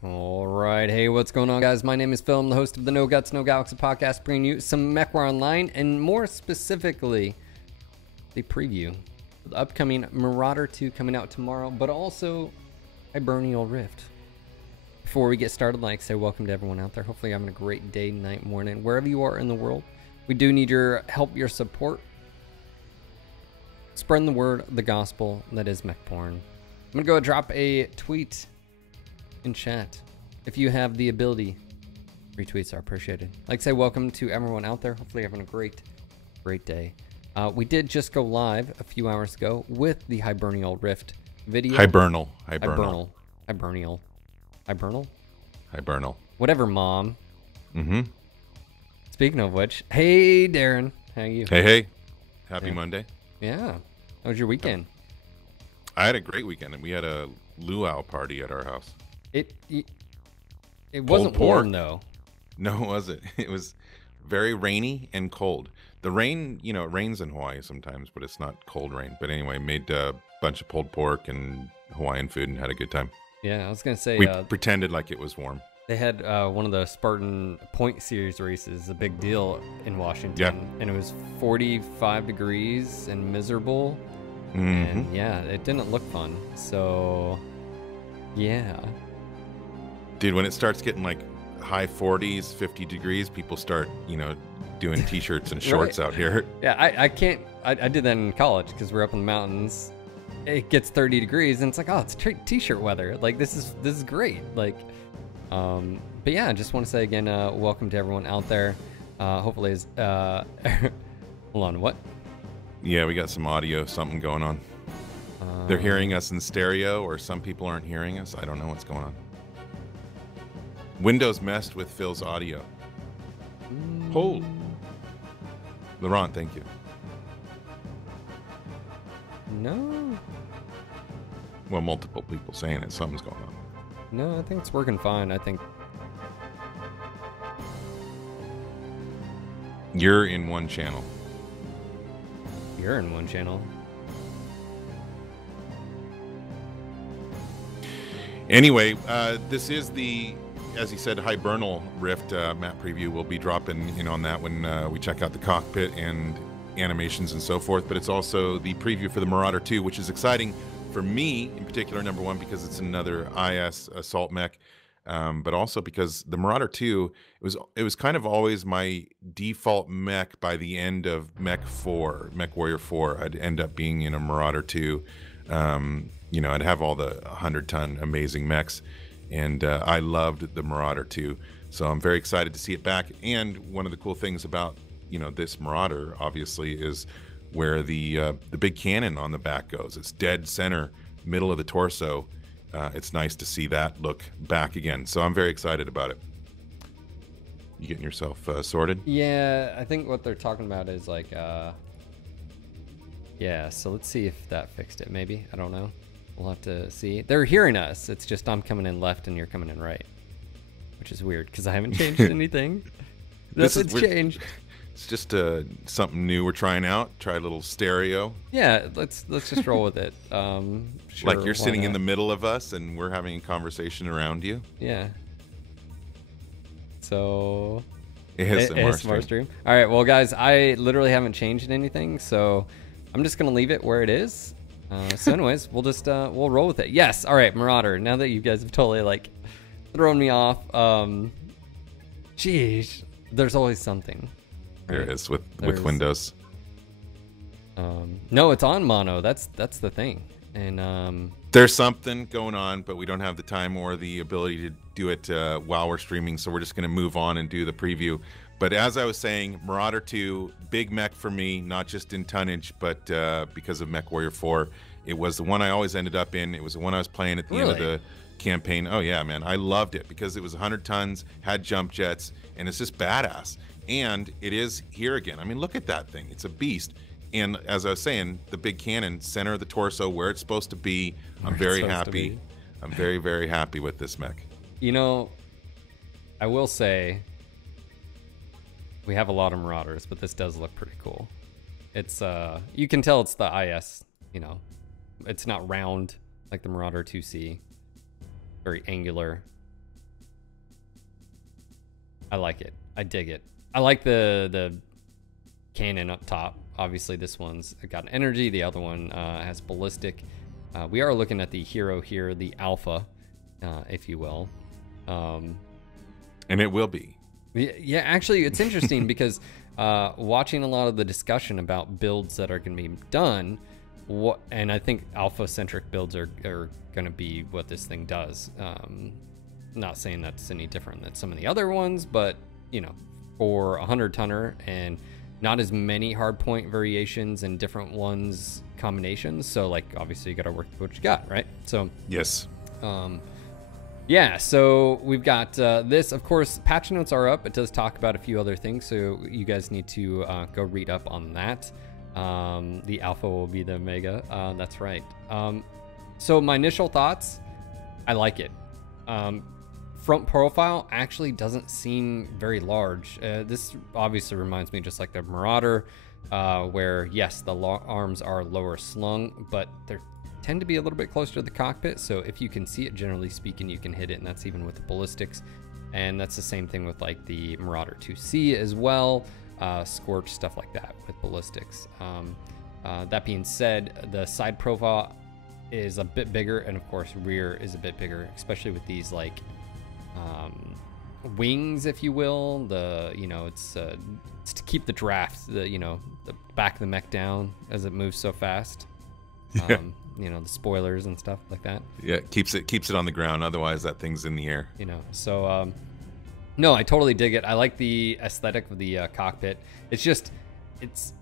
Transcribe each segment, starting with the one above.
All right, hey, what's going on, guys? My name is Phil. I'm the host of the No Guts, No Galaxy podcast, bringing you some MechWarrior Online, and more specifically, the preview of the upcoming Marauder II coming out tomorrow, but also Hibernal Rift. Before we get started, like I say, welcome to everyone out there. Hopefully you're having a great day, night, morning, wherever you are in the world. We do need your help, your support. Spreading the word, the gospel, that is mech porn. I'm going to go drop a tweet in chat. If you have the ability, retweets are appreciated. Like I say, welcome to everyone out there. Hopefully you're having a great day. We did just go live a few hours ago with the Hibernal Rift video. Hibernal. Whatever, Mom. Mm-hmm. Speaking of which, hey, Darren. How are you? Hey. Happy Monday. Yeah. How was your weekend? I had a great weekend, and we had a luau party at our house. It wasn't warm, though. No, it wasn't. It was very rainy and cold. The rain, you know, it rains in Hawaii sometimes, but it's not cold rain. But anyway, made a bunch of pulled pork and Hawaiian food and had a good time. Yeah, I was going to say... We pretended like it was warm. They had one of the Spartan Point Series races, a big deal in Washington. Yeah. And it was 45 degrees and miserable. Mm-hmm. And yeah, it didn't look fun. So, yeah. Dude, when it starts getting like high 40s, 50 degrees, people start, you know, doing t-shirts and shorts out here. Yeah, I can't. I did that in college because we're up in the mountains. It gets 30 degrees and it's like, oh, it's t-shirt weather. Like, this is great. Like, but yeah, I just want to say again, welcome to everyone out there. Hopefully, hold on, what? Yeah, we got some audio, something going on. They're hearing us in stereo, or some people aren't hearing us. I don't know what's going on. Windows messed with Phil's audio. Hold. Laurent, thank you. No. Well, multiple people saying it. Something's going on. No, I think it's working fine. I think You're in one channel. you're in one channel. Anyway, this is the, as he said, Hibernal Rift map preview. We'll be dropping in on that when we check out the cockpit and animations and so forth. But it's also the preview for the Marauder II, which is exciting for me in particular, number one, because it's another IS assault mech, but also because the Marauder II, it was kind of always my default mech by the end of Mech Warrior 4. I'd end up being in a Marauder II. You know, I'd have all the 100-ton amazing mechs, and I loved the Marauder II. So I'm very excited to see it back. And one of the cool things about, you know, this Marauder, obviously, is where the big cannon on the back goes. It's dead center, middle of the torso. It's nice to see that look back again. So I'm very excited about it. You getting yourself sorted? Yeah, I think what they're talking about is like, yeah, so let's see if that fixed it, maybe. I don't know. We'll have to see. They're hearing us. It's just I'm coming in left and you're coming in right, which is weird because I haven't changed anything. Nothing's changed. It's just something new we're trying out. Try a little stereo. Yeah, let's just roll with it. Sure, like you're sitting in the middle of us and we're having a conversation around you. Yeah. So ASMR stream. All right, well, guys, I literally haven't changed anything, so I'm just gonna leave it where it is. So anyways, we'll just we'll roll with it. Yes. All right, Marauder. Now that you guys have totally like thrown me off, geez, there's always something. Right? There is with Windows. No, it's on mono. That's the thing. And there's something going on, but we don't have the time or the ability to do it while we're streaming. So we're just going to move on and do the preview. But as I was saying, Marauder II, big mech for me, not just in tonnage, but because of Mech Warrior 4. It was the one I always ended up in. It was the one I was playing at the end of the campaign. Oh, yeah, man. I loved it because it was 100 tons, had jump jets, and it's just badass. And it is here again. I mean, look at that thing. It's a beast. And as I was saying, the big cannon, center of the torso, where it's supposed to be. I'm very happy. I'm very, very happy with this mech. You know, I will say we have a lot of Marauders, but this does look pretty cool. It's you can tell it's the IS, you know. It's not round like the Marauder 2C. Very angular. I like it. I dig it. I like the cannon up top. Obviously, this one's got an energy. The other one has ballistic. We are looking at the hero here, the alpha, if you will. And it will be. Yeah, actually, it's interesting because watching a lot of the discussion about builds that are going to be done, and I think alpha-centric builds are going to be what this thing does. Not saying that's any different than some of the other ones, but, you know, for a 100-tonner and not as many hardpoint variations and different ones combinations. So, like, obviously, you got to work with what you got, right? So, yes. Yeah, so we've got this. Of course, patch notes are up. It does talk about a few other things, so you guys need to go read up on that. The alpha will be the omega. That's right. So my initial thoughts, I like it. Front profile actually doesn't seem very large. This obviously reminds me just like the Marauder, where yes, the arms are lower slung, but they're tend to be a little bit closer to the cockpit, so if you can see it, generally speaking, you can hit it, and that's even with the ballistics. And that's the same thing with like the Marauder II as well, Scorch, stuff like that with ballistics. That being said, the side profile is a bit bigger, and of course rear is a bit bigger, especially with these like wings, if you will. The, you know, it's to keep the draft, the, you know, the back of the mech down as it moves so fast. Yeah. You know, the spoilers and stuff like that. Yeah, it keeps it on the ground. Otherwise, that thing's in the air. You know, so no, I totally dig it. I like the aesthetic of the cockpit. It's just,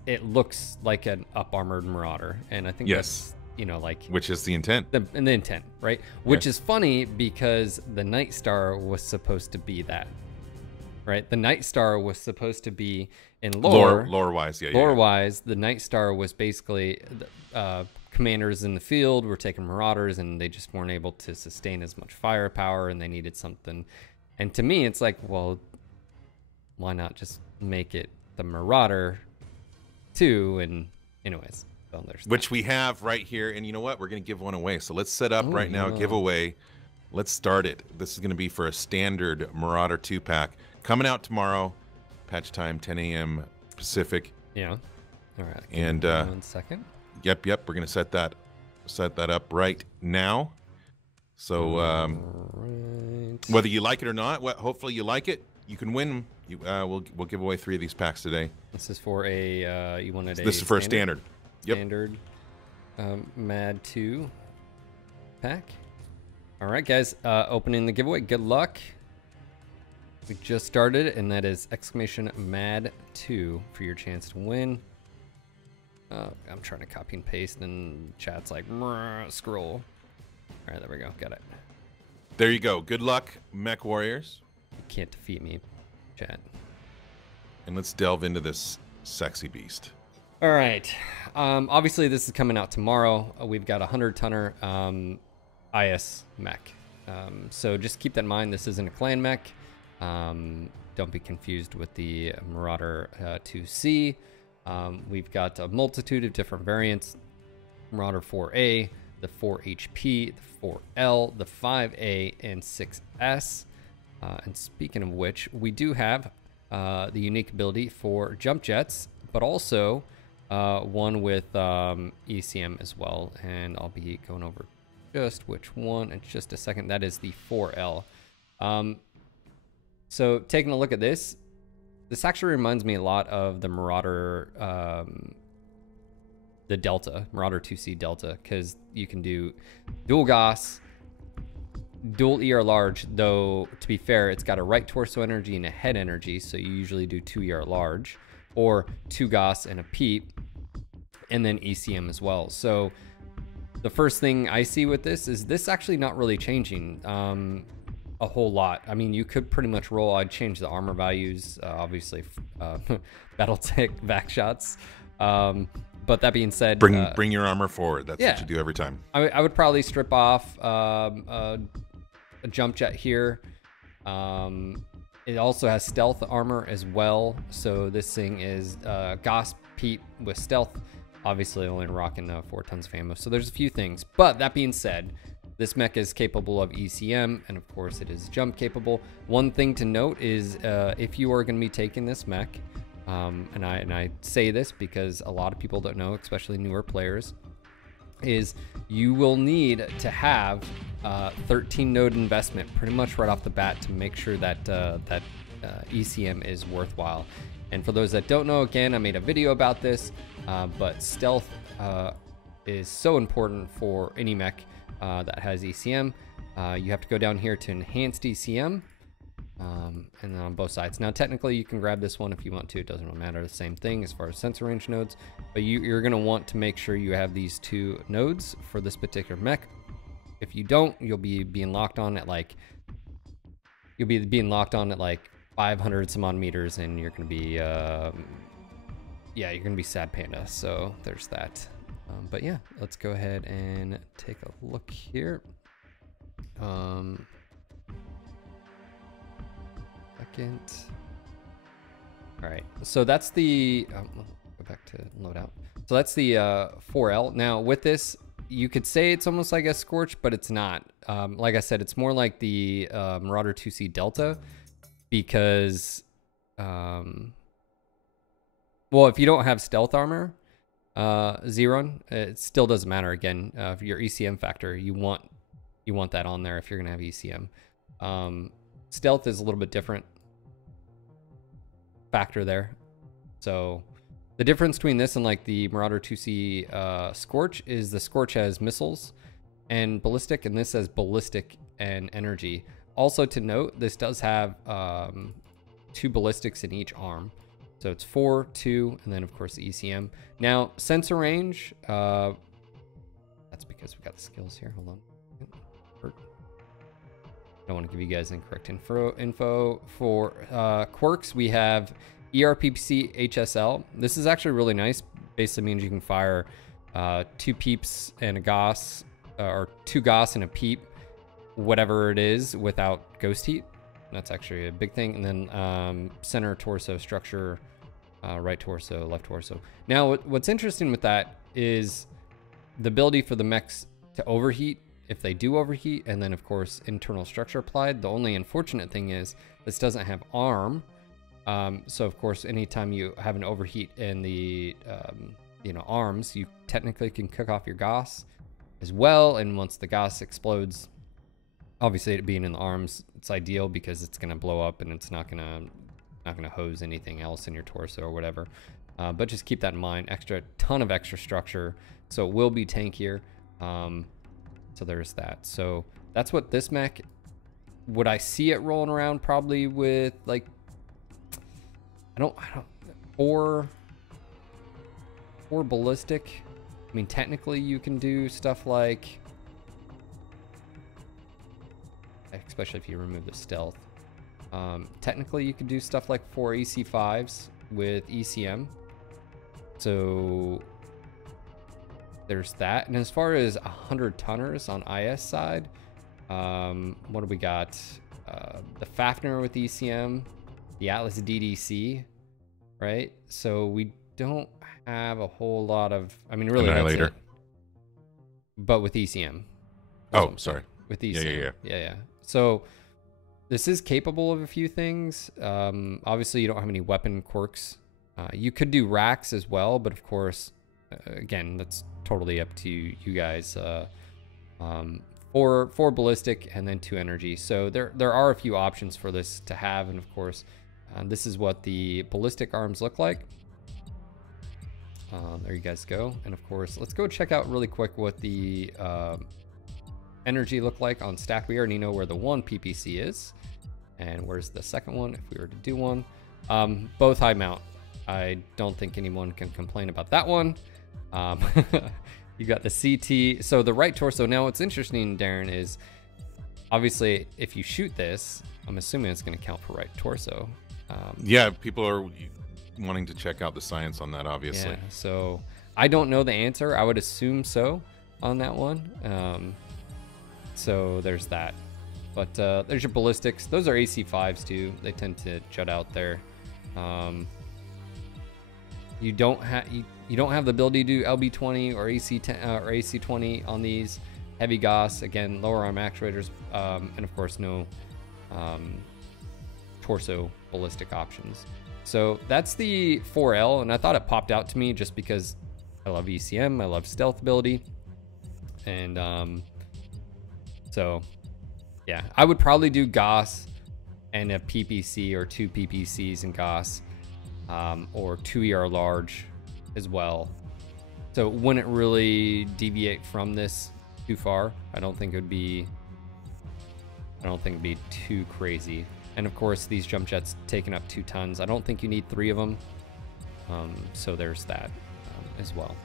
it looks like an up armored Marauder, and I think that's, you know, like, which is the intent. The intent, right? Which is funny because the Night Star was supposed to be that, right? The Night Star was supposed to be in lore wise, wise. The Night Star was basically commanders in the field were taking Marauders, and they just weren't able to sustain as much firepower, and they needed something. And to me, it's like, well, why not just make it the Marauder II? And anyways, well, which we have right here. And you know what? We're going to give one away. So let's set up right now, giveaway. Let's start it. This is going to be for a standard Marauder 2 pack coming out tomorrow. Patch time 10 a.m. Pacific. Yeah. All right. And 1 second. Yep. We're gonna set that up right now. So right. Whether you like it or not, hopefully you like it. You can win. We'll give away 3 of these packs today. This is for a you wanted a. This is for a standard. Yep. Standard Mad 2 pack. All right, guys. Opening the giveaway. Good luck. We just started, and that is !Mad 2 for your chance to win. I'm trying to copy and paste, and chat's like, scroll. All right, there we go. Got it. There you go. Good luck, Mech Warriors. You can't defeat me, chat. And let's delve into this sexy beast. All right. Obviously, this is coming out tomorrow. We've got a 100-tonner IS mech. So just keep that in mind. This isn't a clan mech. Don't be confused with the Marauder II. We've got a multitude of different variants. Marauder 4A, the 4HP, the 4L, the 5A, and 6S. And speaking of which, we do have the unique ability for jump jets, but also one with ECM as well. And I'll be going over just which one in just a second. That is the 4L. So taking a look at this, this actually reminds me a lot of the Marauder, the Delta, Marauder 2C Delta, because you can do dual Gauss, dual ER large, though to be fair, it's got a right torso energy and a head energy, so you usually do 2 ER large, or 2 Gauss and a Peep, and then ECM as well. So the first thing I see with this is this actually not really changing a whole lot. I mean, you could pretty much roll. I'd change the armor values, obviously, Battletech back shots. But that being said, bring your armor forward. That's what you do every time. I would probably strip off a jump jet here. It also has stealth armor as well. So this thing is Gauss Peep with stealth. Obviously, only rocking 4 tons of ammo. So there's a few things. But that being said, This mech is capable of ECM, and of course it is jump capable. One thing to note is if you are going to be taking this mech, and I say this because a lot of people don't know, especially newer players, is you will need to have 13 node investment pretty much right off the bat to make sure that ECM is worthwhile. And for those that don't know, again, I made a video about this, but stealth is so important for any mech that has ECM. You have to go down here to enhanced ECM, and then on both sides. Now, technically, you can grab this one if you want to. It doesn't really matter. The same thing as far as sensor range nodes, but you're going to want to make sure you have these 2 nodes for this particular mech. If you don't, you'll be being locked on at like 500 some odd meters, and you're going to be yeah, you're going to be sad panda. So there's that. But yeah, let's go ahead and take a look here. Second. All right, so that's the go back to loadout. So that's the 4L. Now with this, you could say it's almost like a Scorch, but it's not. Like I said, it's more like the Marauder II Delta, because well, if you don't have stealth armor, Xeron, it still doesn't matter. Again, for your ECM factor, you want that on there if you're gonna have ECM. Stealth is a little bit different factor there. So the difference between this and like the Marauder II Scorch is the Scorch has missiles and ballistic, and this has ballistic and energy. Also to note, this does have 2 ballistics in each arm. So it's 4, 2, and then of course the ECM. Now, sensor range, that's because we got the skills here. Hold on. Don't want to give you guys incorrect info. For quirks, we have ERPC HSL. This is actually really nice. Basically means you can fire 2 peeps and a Gauss, or 2 Gauss and a peep, whatever it is, without ghost heat. That's actually a big thing. And then center torso structure, right torso, left torso. Now, what's interesting with that is the ability for the mechs to overheat if they do overheat, and then of course internal structure applied. The only unfortunate thing is this doesn't have arm. So of course, anytime you have an overheat in the arms, you technically can cook off your Gauss as well. And once the Gauss explodes, obviously it being in the arms, it's ideal because it's going to blow up and it's not going to hose anything else in your torso or whatever. But just keep that in mind. Ton of extra structure, so it will be tankier. So there's that. So that's what this mech. Would I see it rolling around probably with like four ballistic? I mean, technically you can do stuff like, especially if you remove the stealth. Technically you could do stuff like 4 EC5s with ECM. So there's that. And as far as 100 tonners on IS side, what do we got? The Fafnir with ECM, the Atlas DDC, right? So we don't have a whole lot of, I mean, really, Annihilator. that's it. But with ECM. Oh, sorry. With ECM. Yeah. So this is capable of a few things. Obviously, you don't have any weapon quirks. You could do racks as well, but of course, again, that's totally up to you guys. 4 ballistic and then 2 energy. So there are a few options for this to have, and of course, this is what the ballistic arms look like. There you guys go. And of course, let's go check out really quick what the energy look like on stack. We already know where the 1 PPC is, and where's the second one if we were to do one. Both high mount. I don't think anyone can complain about that one. You got the CT. So the right torso. Now what's interesting, Darren, is obviously if you shoot this, I'm assuming it's going to count for right torso. Yeah, people are wanting to check out the science on that, obviously. Yeah, so I don't know the answer. I would assume so on that one. So there's that. But there's your ballistics. Those are AC5s too. They tend to jut out there. You don't have the ability to do LB20 or AC10 or AC20 on these. heavy Goss, again, lower arm actuators, and of course no torso ballistic options. So that's the 4L, and I thought it popped out to me just because I love ECM, I love stealth ability, and so yeah, I would probably do Goss and a PPC or 2 PPCs in Goss, or 2 ER large as well. So it wouldn't really deviate from this too far. I don't think it'd be too crazy. And of course, these jump jets taking up 2 tons. I don't think you need 3 of them. So there's that as well.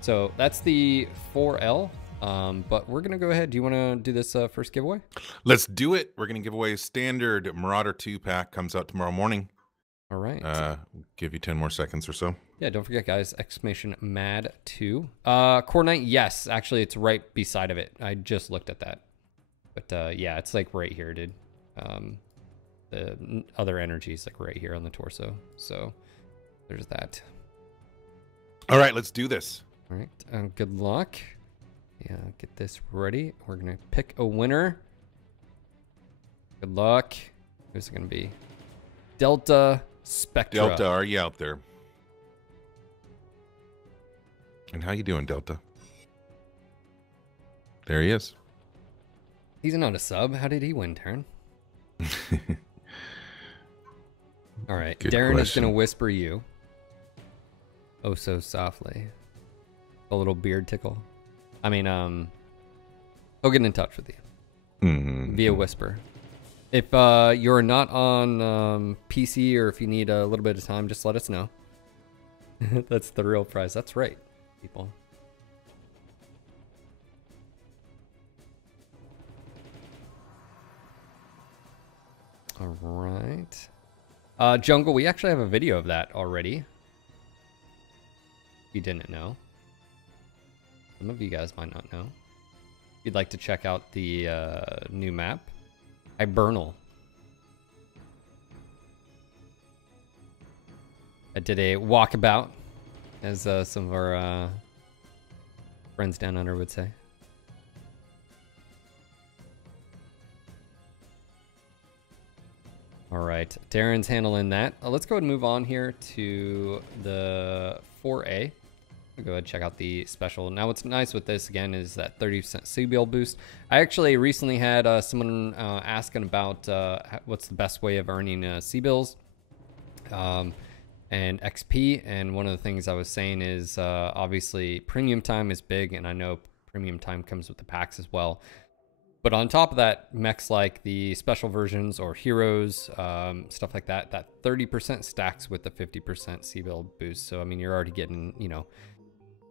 So that's the 4L. But we're gonna go ahead. Do you want to do this first giveaway? Let's do it. We're gonna give away a standard Marauder II pack. Comes out tomorrow morning. All right. Give you 10 more seconds or so. Yeah, don't forget, guys, exclamation MAD 2. Core 9, yes. Actually, it's right beside of it. I just looked at that. But yeah, it's like right here, dude. The other energy is like right here on the torso. So there's that. All right, let's do this. All right. Good luck. Yeah, get this ready. We're going to pick a winner. Good luck. Who's it going to be? Delta Spectra. Delta, are you out there? And how you doing, Delta? There he is. He's not a sub. How did he win turn? All right. Good Darren question. is going to whisper you. Oh, so softly. A little beard tickle. I mean, he'll get in touch with you via whisper. If you're not on PC, or if you need a little bit of time, just let us know. That's the real prize. That's right, people. All right. Jungle, we actually have a video of that already. If you didn't know. Some of you guys might not know. If you'd like to check out the new map, Hibernal. I did a walkabout, as some of our friends down under would say. All right, Darren's handling that. Let's go ahead and move on here to the 4A. We'll go ahead and check out the special. Now, what's nice with this, again, is that 30% C-Build boost. I actually recently had someone asking about what's the best way of earning C-Bills and XP. And one of the things I was saying is, obviously, premium time is big, and I know premium time comes with the packs as well. But on top of that, mechs like the special versions or heroes, stuff like that, that 30% stacks with the 50% C-Build boost. So, I mean, you're already getting, you know,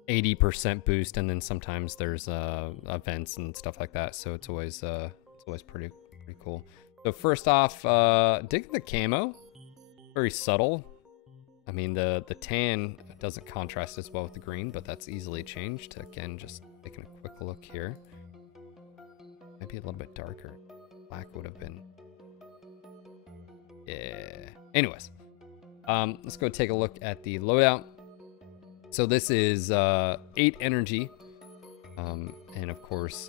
80% boost, and then sometimes there's events and stuff like that. So it's always pretty cool. So first off, dig the camo. Very subtle. I mean, the tan doesn't contrast as well with the green, but that's easily changed. Again, just taking a quick look here. Maybe a little bit darker. Black would have been. Yeah. Anyways, let's go take a look at the loadout. So this is 8 energy, and of course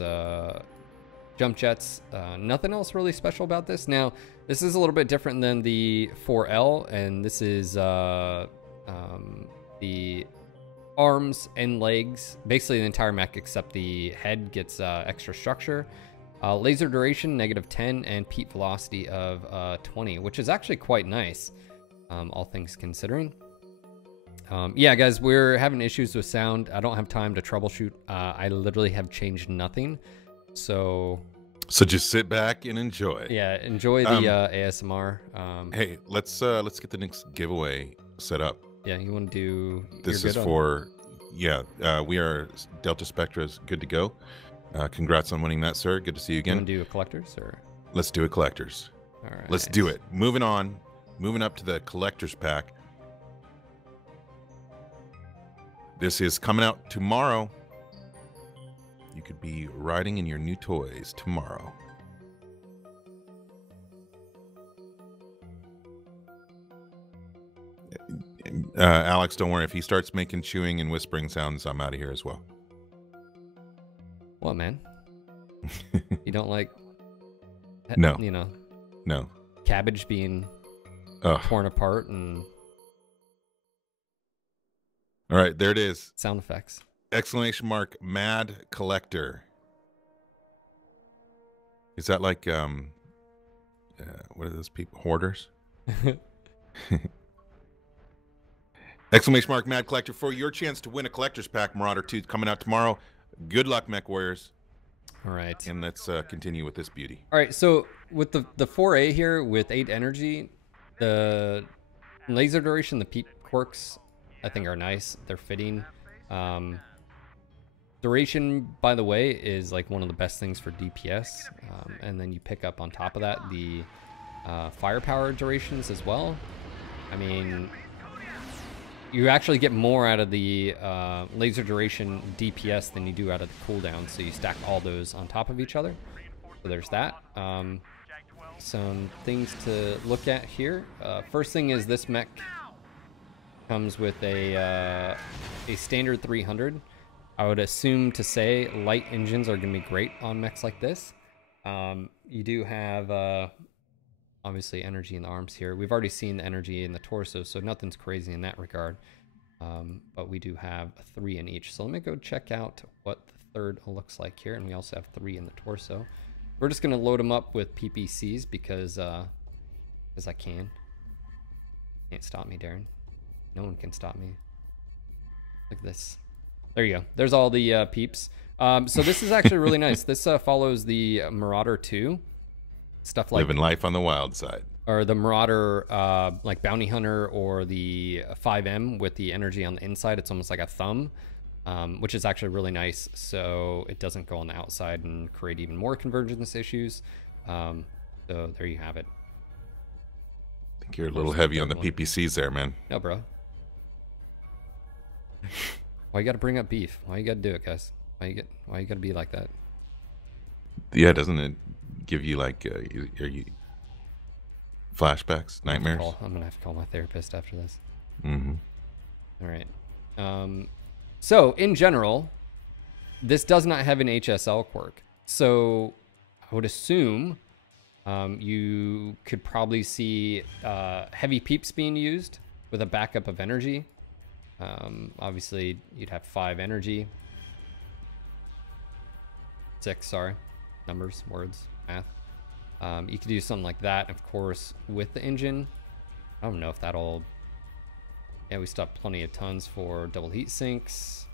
jump jets. Nothing else really special about this. Now, this is a little bit different than the 4L, and this is the arms and legs, basically the entire mech except the head gets extra structure. Laser duration -10, and peak velocity of 20, which is actually quite nice, all things considering. Yeah, guys, we're having issues with sound. I don't have time to troubleshoot. I literally have changed nothing. So just sit back and enjoy. Yeah, enjoy the ASMR. Hey, let's get the next giveaway set up. Yeah, you want to do... This is for... Yeah, we are... Delta Spectra is good to go. Congrats on winning that, sir. Good to see you again. You want to do a collector's, or...? Let's do a collector's. All right. Let's do it. Moving on. Moving up to the collector's pack. This is coming out tomorrow. You could be riding in your new toys tomorrow. Alex, don't worry. If he starts making chewing and whispering sounds, I'm out of here as well. What, man? You don't like, No. you know, No. cabbage being torn apart and... All right, there it is. Sound effects. Exclamation mark Mad Collector. Is that like what are those people? Hoarders? Exclamation mark Mad Collector for your chance to win a collector's pack. Marauder 2 coming out tomorrow. Good luck, Mech Warriors. All right. And let's continue with this beauty. All right, so with the 4A here with 8 energy, the laser duration, the peep quirks, I think are nice. They're fitting. Duration, by the way, is like one of the best things for DPS. And then you pick up on top of that the firepower durations as well. I mean, you actually get more out of the laser duration DPS than you do out of the cooldown. So you stack all those on top of each other. So there's that. Some things to look at here. First thing is this mech comes with a standard 300. I would assume to say light engines are going to be great on mechs like this. You do have obviously energy in the arms here. We've already seen the energy in the torso, so nothing's crazy in that regard. But we do have 3 in each. So let me go check out what the third looks like here. And we also have 3 in the torso. We're just going to load them up with PPCs because I can. Can't stop me, Darren. No one can stop me. Look at this. There you go. There's all the peeps. So this is actually really nice. This follows the Marauder II. Stuff like living life on the wild side. Or the Marauder like Bounty Hunter or the 5M with the energy on the inside. It's almost like a thumb, which is actually really nice. So it doesn't go on the outside and create even more convergence issues. So there you have it. I think you're a little heavy on the PPCs there, man. No, bro. Why you got to bring up beef? Why you got to do it, guys? Why you got to be like that? Yeah, doesn't it give you like are you flashbacks, nightmares? I'm gonna have to call my therapist after this. Mm-hmm. All right. So in general, this does not have an HSL quirk. So I would assume you could probably see heavy peeps being used with a backup of energy. Obviously, you'd have 5 energy. 6, sorry. Numbers, words, math. You could do something like that, of course, with the engine. I don't know if that'll... Yeah, we still have plenty of tons for double heat sinks.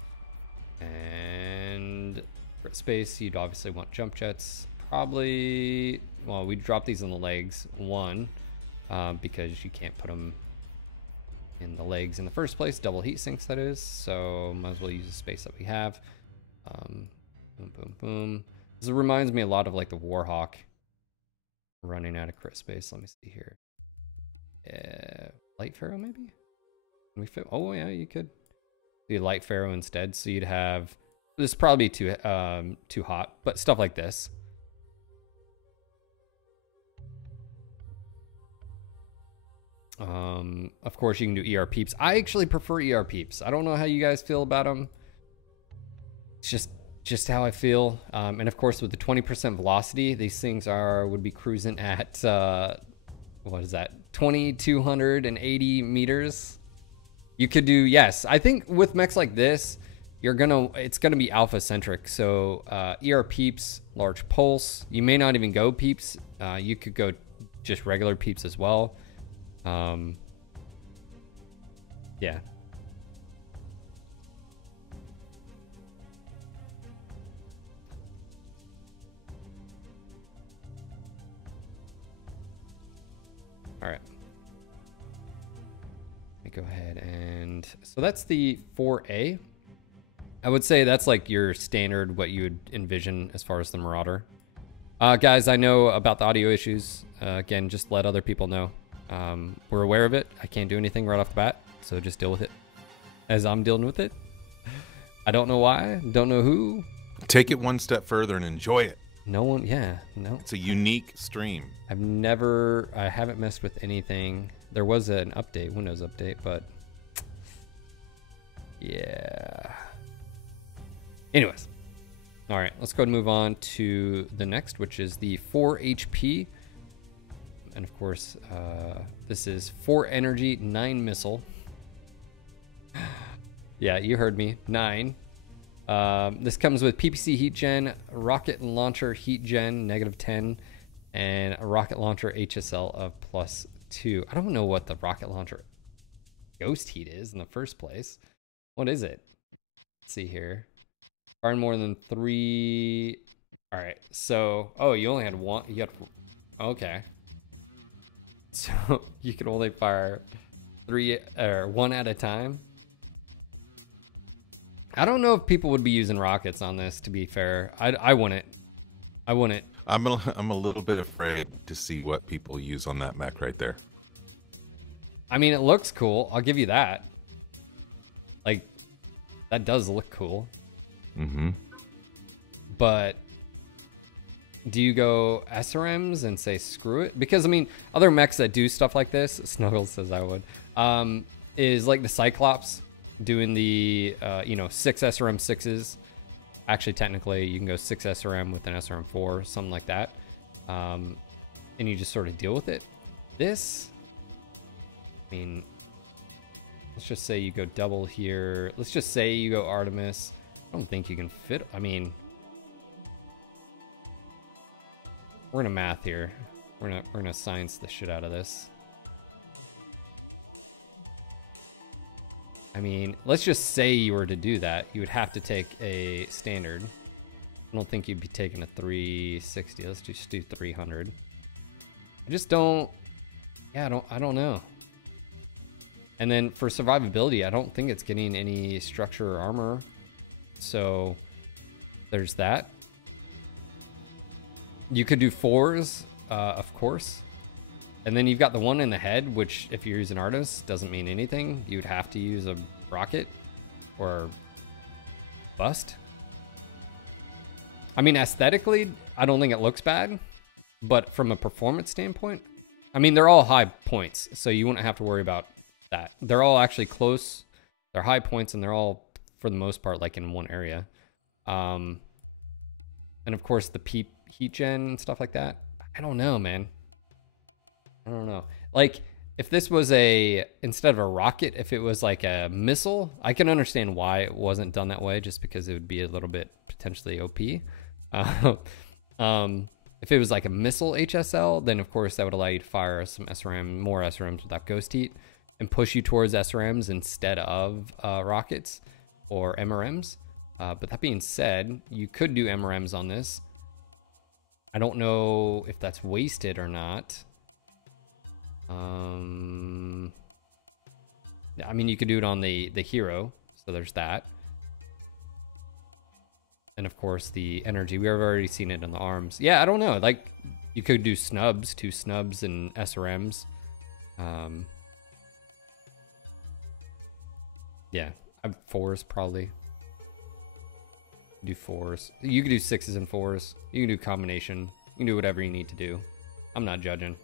And for space, you'd obviously want jump jets. Probably... Well, we'd drop these in the legs. 1, because you can't put them in the legs in the first place. Double heat sinks, that is. So might as well use the space that we have. Boom, boom, boom. This reminds me a lot of like the Warhawk running out of crit space. Let me see here. Light Pharaoh, maybe? Can we fit? Oh yeah, you could do Light Pharaoh instead. So you'd have this is probably too hot, but stuff like this. Of course, you can do ER peeps. I actually prefer ER peeps. I don't know how you guys feel about them. It's just how I feel. And of course, with the 20% velocity, these things would be cruising at what is that? 2,280 meters. You could do, yes. I think with mechs like this, it's gonna be alpha centric. So ER peeps, large pulse. You may not even go peeps. You could go just regular peeps as well. Yeah. All right. Let me go ahead and so that's the 4A. I would say that's like your standard, what you would envision as far as the Marauder. Guys, I know about the audio issues. Again, just let other people know. We're aware of it. I can't do anything right off the bat, so just deal with it as I'm dealing with it. I don't know why, don't know who. Take it one step further and enjoy it. No one, yeah, no. It's a unique stream. I haven't messed with anything. There was an update, Windows update, but yeah. Anyways, All right, let's go ahead and move on to the next, which is the 4 HP. And of course, this is 4 energy, 9 missile. Yeah, you heard me, 9. This comes with PPC heat gen, rocket launcher heat gen, -10, and a rocket launcher HSL of +2. I don't know what the rocket launcher ghost heat is in the first place. What is it? Let's see here. Fire more than 3. All right, so, oh, you only had 1. You had, okay. So you can only fire 3 or 1 at a time. I don't know if people would be using rockets on this, to be fair. I wouldn't. I wouldn't. I'm a little bit afraid to see what people use on that mech right there. I mean, it looks cool. I'll give you that. Like, that does look cool. Mm-hmm. But do you go SRMs and say screw it? Because, I mean, other mechs that do stuff like this, Snuggles says I would, is like the Cyclops doing the, 6 SRM 6s. Actually, technically, you can go 6 SRM with an SRM 4, something like that. And you just sort of deal with it. This, I mean, let's just say you go double here. Let's just say you go Artemis. I don't think you can fit. I mean, we're gonna math here. We're gonna science the shit out of this. I mean, let's just say you were to do that, you would have to take a standard. I don't think you'd be taking a 360. Let's just do 300. I just don't. Yeah, I don't know. And then for survivability, I don't think it's getting any structure or armor. So there's that. You could do 4s, of course. And then you've got the one in the head, which if you're using Artis, doesn't mean anything. You would have to use a rocket or bust. I mean, aesthetically, I don't think it looks bad. But from a performance standpoint, I mean, they're all high points. So you wouldn't have to worry about that. They're all actually close. They're high points, and they're all, for the most part, like in one area. And of course, the heat gen and stuff like that. I don't know, man. I don't know. Like, if this was instead of a rocket, if it was like a missile, I can understand why it wasn't done that way, just because it would be a little bit potentially OP. If it was like a missile HSL, then of course that would allow you to fire some SRM, more SRMs without ghost heat, and push you towards SRMs instead of rockets or MRMs. But that being said, you could do MRMs on this. I don't know if that's wasted or not. I mean, you could do it on the hero, so there's that. And of course, the energy. We have already seen it on the arms. Yeah, I don't know. Like, you could do snubs, 2 snubs and SRMs. Yeah, I have 4s probably. Do 4s. You can do 6s and 4s. You can do combination. You can do whatever you need to do. I'm not judging.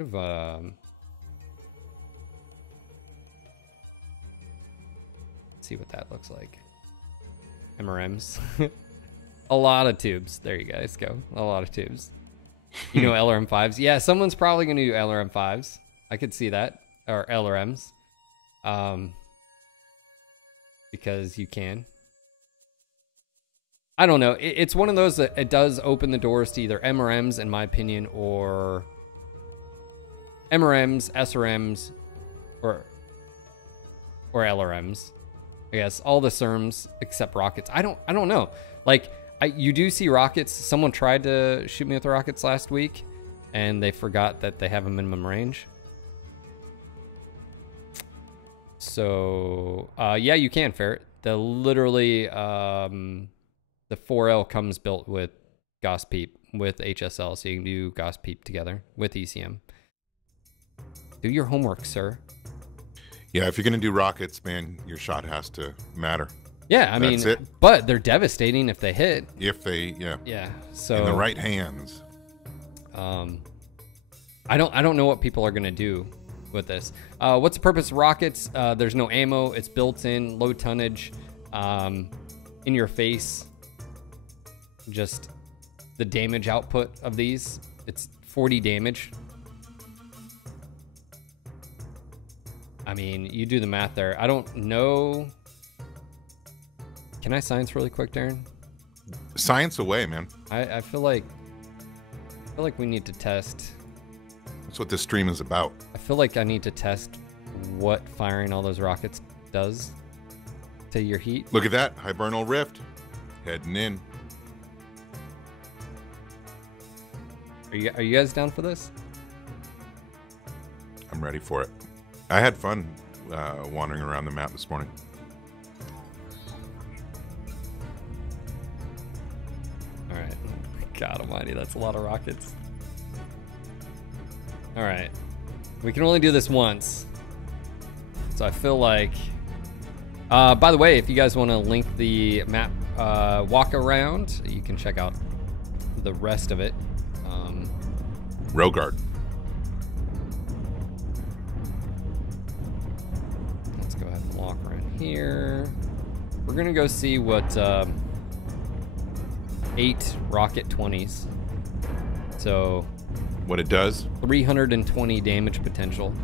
Let's see what that looks like. MRMs. A lot of tubes. There you guys go. A lot of tubes. You know, LRM5s. Yeah, someone's probably going to do LRM5s. I could see that. Or LRMs. Because you can. I don't know. It's one of those that it does open the doors to either MRMs, in my opinion, or MRMs, SRMs, or LRMs. I guess all the SERMs except rockets. I don't know. Like, you do see rockets. Someone tried to shoot me with the rockets last week, and they forgot that they have a minimum range. So, yeah, you can, Ferret. Literally, the 4L comes built with Gauss Peep with HSL, so you can do Gauss Peep together with ECM. Do your homework, sir. Yeah, if you're going to do rockets, man, your shot has to matter. Yeah, I mean, but they're devastating if they hit. If they, yeah. Yeah, so in the right hands. I don't know what people are going to do with this. What's the purpose of rockets? There's no ammo. It's built in, low tonnage. in your face, just the damage output of these. It's 40 damage. I mean, you do the math there. I don't know. Can I science really quick, Darren? Science away, man. I feel like we need to test. That's what this stream is about. I feel like I need to test what firing all those rockets does to your heat. Look at that. Hibernal Rift. Heading in. Are you guys down for this? I'm ready for it. I had fun wandering around the map this morning. All right. God almighty, that's a lot of rockets. All right. We can only do this once. So I feel like... by the way, if you guys want to link the map walk around, you can check out the rest of it. Rogard. Let's go ahead and walk around here. We're going to go see what 8 rocket 20s. So... what it does? 320 damage potential.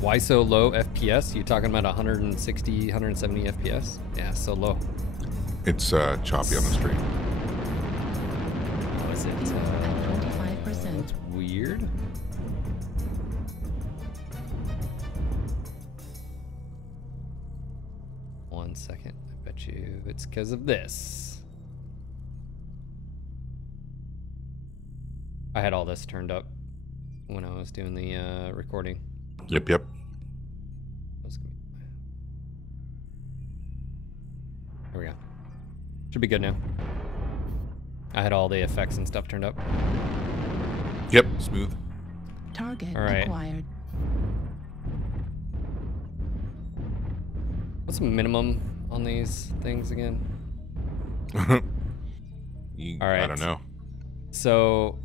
Why so low FPS? You talking about 160, 170 FPS? Yeah, so low. It's choppy on the stream. How is it? 25%. It's weird. One second. I bet you it's because of this. I had all this turned up when I was doing the recording. Yep. There we go. Should be good now. I had all the effects and stuff turned up. Yep, smooth. Target All right. acquired. What's the minimum on these things again? All right. I don't know. So,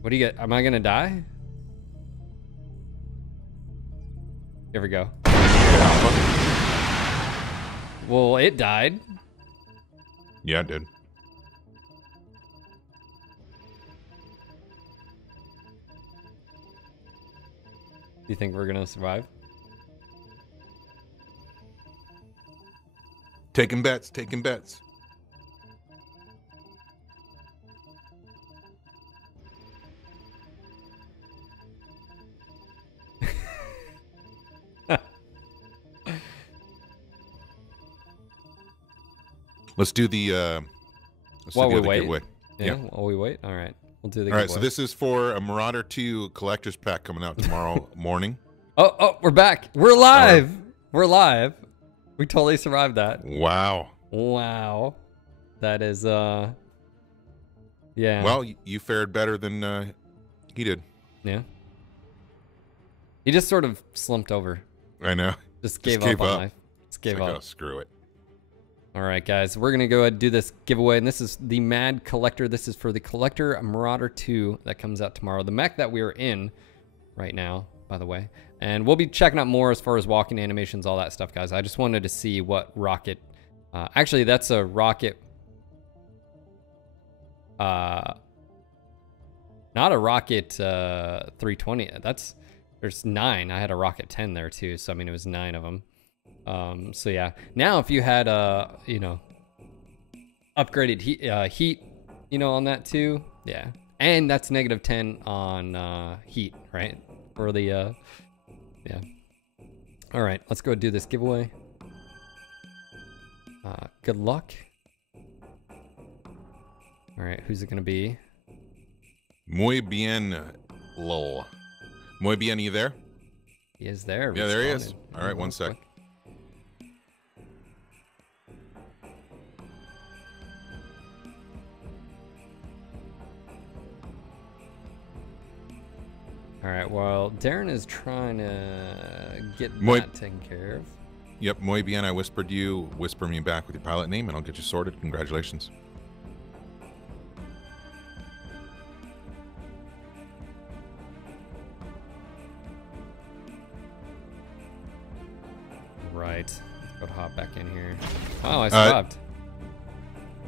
what do you get? Am I gonna die? Here we go. Well, it died. Yeah, it did. Do you think we're gonna survive? Taking bets, taking bets. Let's do the While we other wait. giveaway. Yeah, while we wait. All right, we'll do the All right, giveaway. so this is for a Marauder II collector's pack coming out tomorrow morning. Oh, we're back. We're live. We're live. We totally survived that. Wow. Wow. That is, yeah. Well, you fared better than he did. Yeah. He just sort of slumped over. I know. Just gave up on life. Just gave like, up. oh, screw it. All right, guys. We're going to go ahead and do this giveaway. And this is the Mad Collector. This is for the Collector Marauder II that comes out tomorrow. The mech that we are in right now, by the way. And we'll be checking out more as far as walking animations, all that stuff, guys. I just wanted to see what rocket... actually, that's a rocket... not a rocket 320. There's 9. I had a rocket 10 there, too. So, I mean, it was 9 of them. So yeah, now if you had upgraded heat, on that too, yeah, and that's -10 on heat, right? For the yeah. All right, let's go do this giveaway. Good luck. All right, who's it gonna be? Muy bien, lol. Muy bien, you there? He is there. Yeah, there he is. Responded. All right, one sec. All right, well, Darren is trying to get that taken care of. Yep, muy bien. I whispered you. Whisper me back with your pilot name, and I'll get you sorted. Congratulations. would hop back in here. Oh, I survived.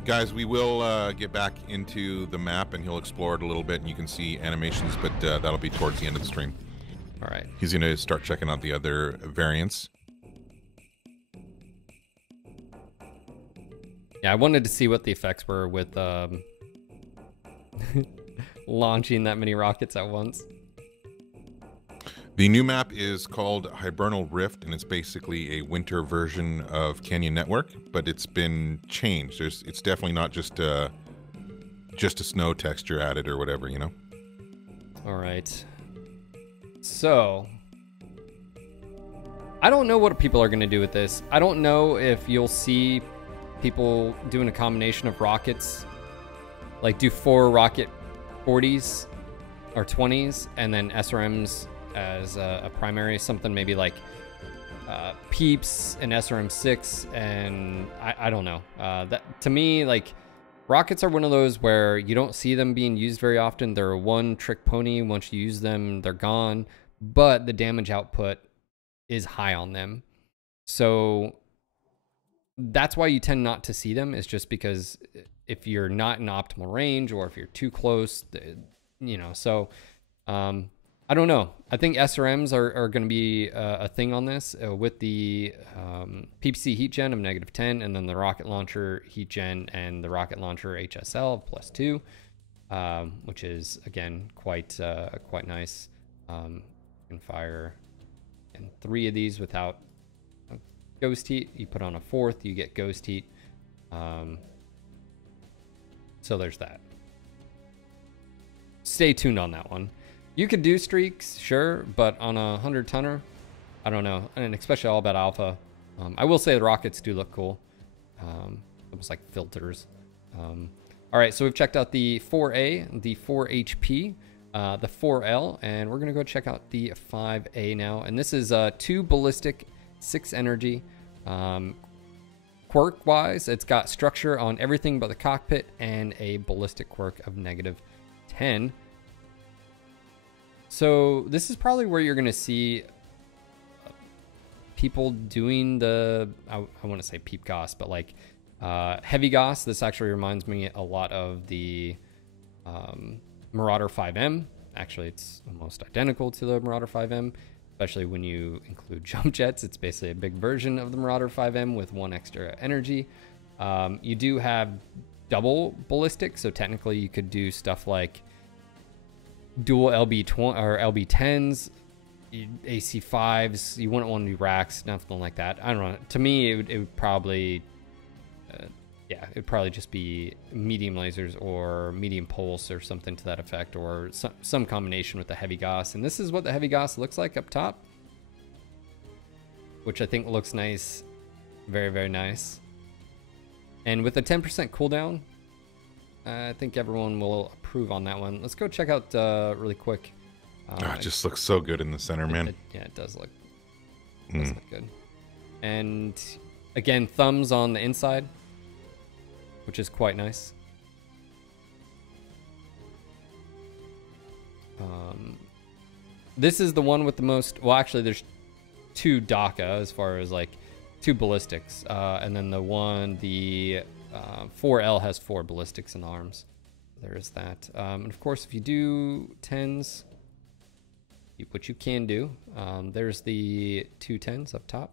Guys, we will get back into the map and he'll explore it a little bit and you can see animations, but that'll be towards the end of the stream. All right. He's going to start checking out the other variants. Yeah, I wanted to see what the effects were with launching that many rockets at once. The new map is called Hibernal Rift, and it's basically a winter version of Canyon Network, but it's been changed. It's definitely not just a snow texture added or whatever, you know? All right. So, I don't know what people are going to do with this. I don't know if you'll see people doing a combination of rockets, like do 4 rocket 40s or 20s, and then SRMs as a primary, something maybe like Peeps and SRM6, and I don't know. That to me, like, rockets are one of those where you don't see them being used very often. They're a one-trick pony. Once you use them, they're gone. But the damage output is high on them. So that's why you tend not to see them, is just because if you're not in optimal range or if you're too close, you know, so I don't know. I think SRMs are going to be a thing on this with the PPC heat gen of -10, and then the rocket launcher heat gen and the rocket launcher HSL of +2, which is again quite nice. You can fire in 3 of these without ghost heat. You put on a 4th, you get ghost heat. So there's that. Stay tuned on that one. You could do streaks, sure, but on a 100-tonner, I don't know. And especially all about alpha. I will say the rockets do look cool. Almost like filters. All right, so we've checked out the 4A, the 4HP, the 4L, and we're going to go check out the 5A now. And this is 2 ballistic, 6 energy. Quirk-wise, it's got structure on everything but the cockpit and a ballistic quirk of -10. So this is probably where you're going to see people doing the, I want to say peep goss, but like heavy goss. This actually reminds me a lot of the Marauder 5M. Actually, it's almost identical to the Marauder 5M, especially when you include jump jets. It's basically a big version of the Marauder 5M with 1 extra energy. You do have double ballistic, so technically you could do stuff like dual LB20 or LB10s, AC5s. You wouldn't want to do racks, nothing like that. I don't know. To me, it would probably, yeah, it would probably just be medium lasers or medium pulse or something to that effect, or some combination with the heavy goss. And this is what the heavy goss looks like up top, which I think looks nice. Very, very nice. And with a 10% cooldown, I think everyone will approve on that one. Let's go check out really quick. It just looks so good in the center, man. Yeah, it does look good. And again, thumbs on the inside, which is quite nice. This is the one with the most, well, actually there's 2 DACA as far as like 2 ballistics, and then the 4L has 4 ballistics in the arms. There's that. And of course, if you do 10s, which you can do, there's the 2 10s up top.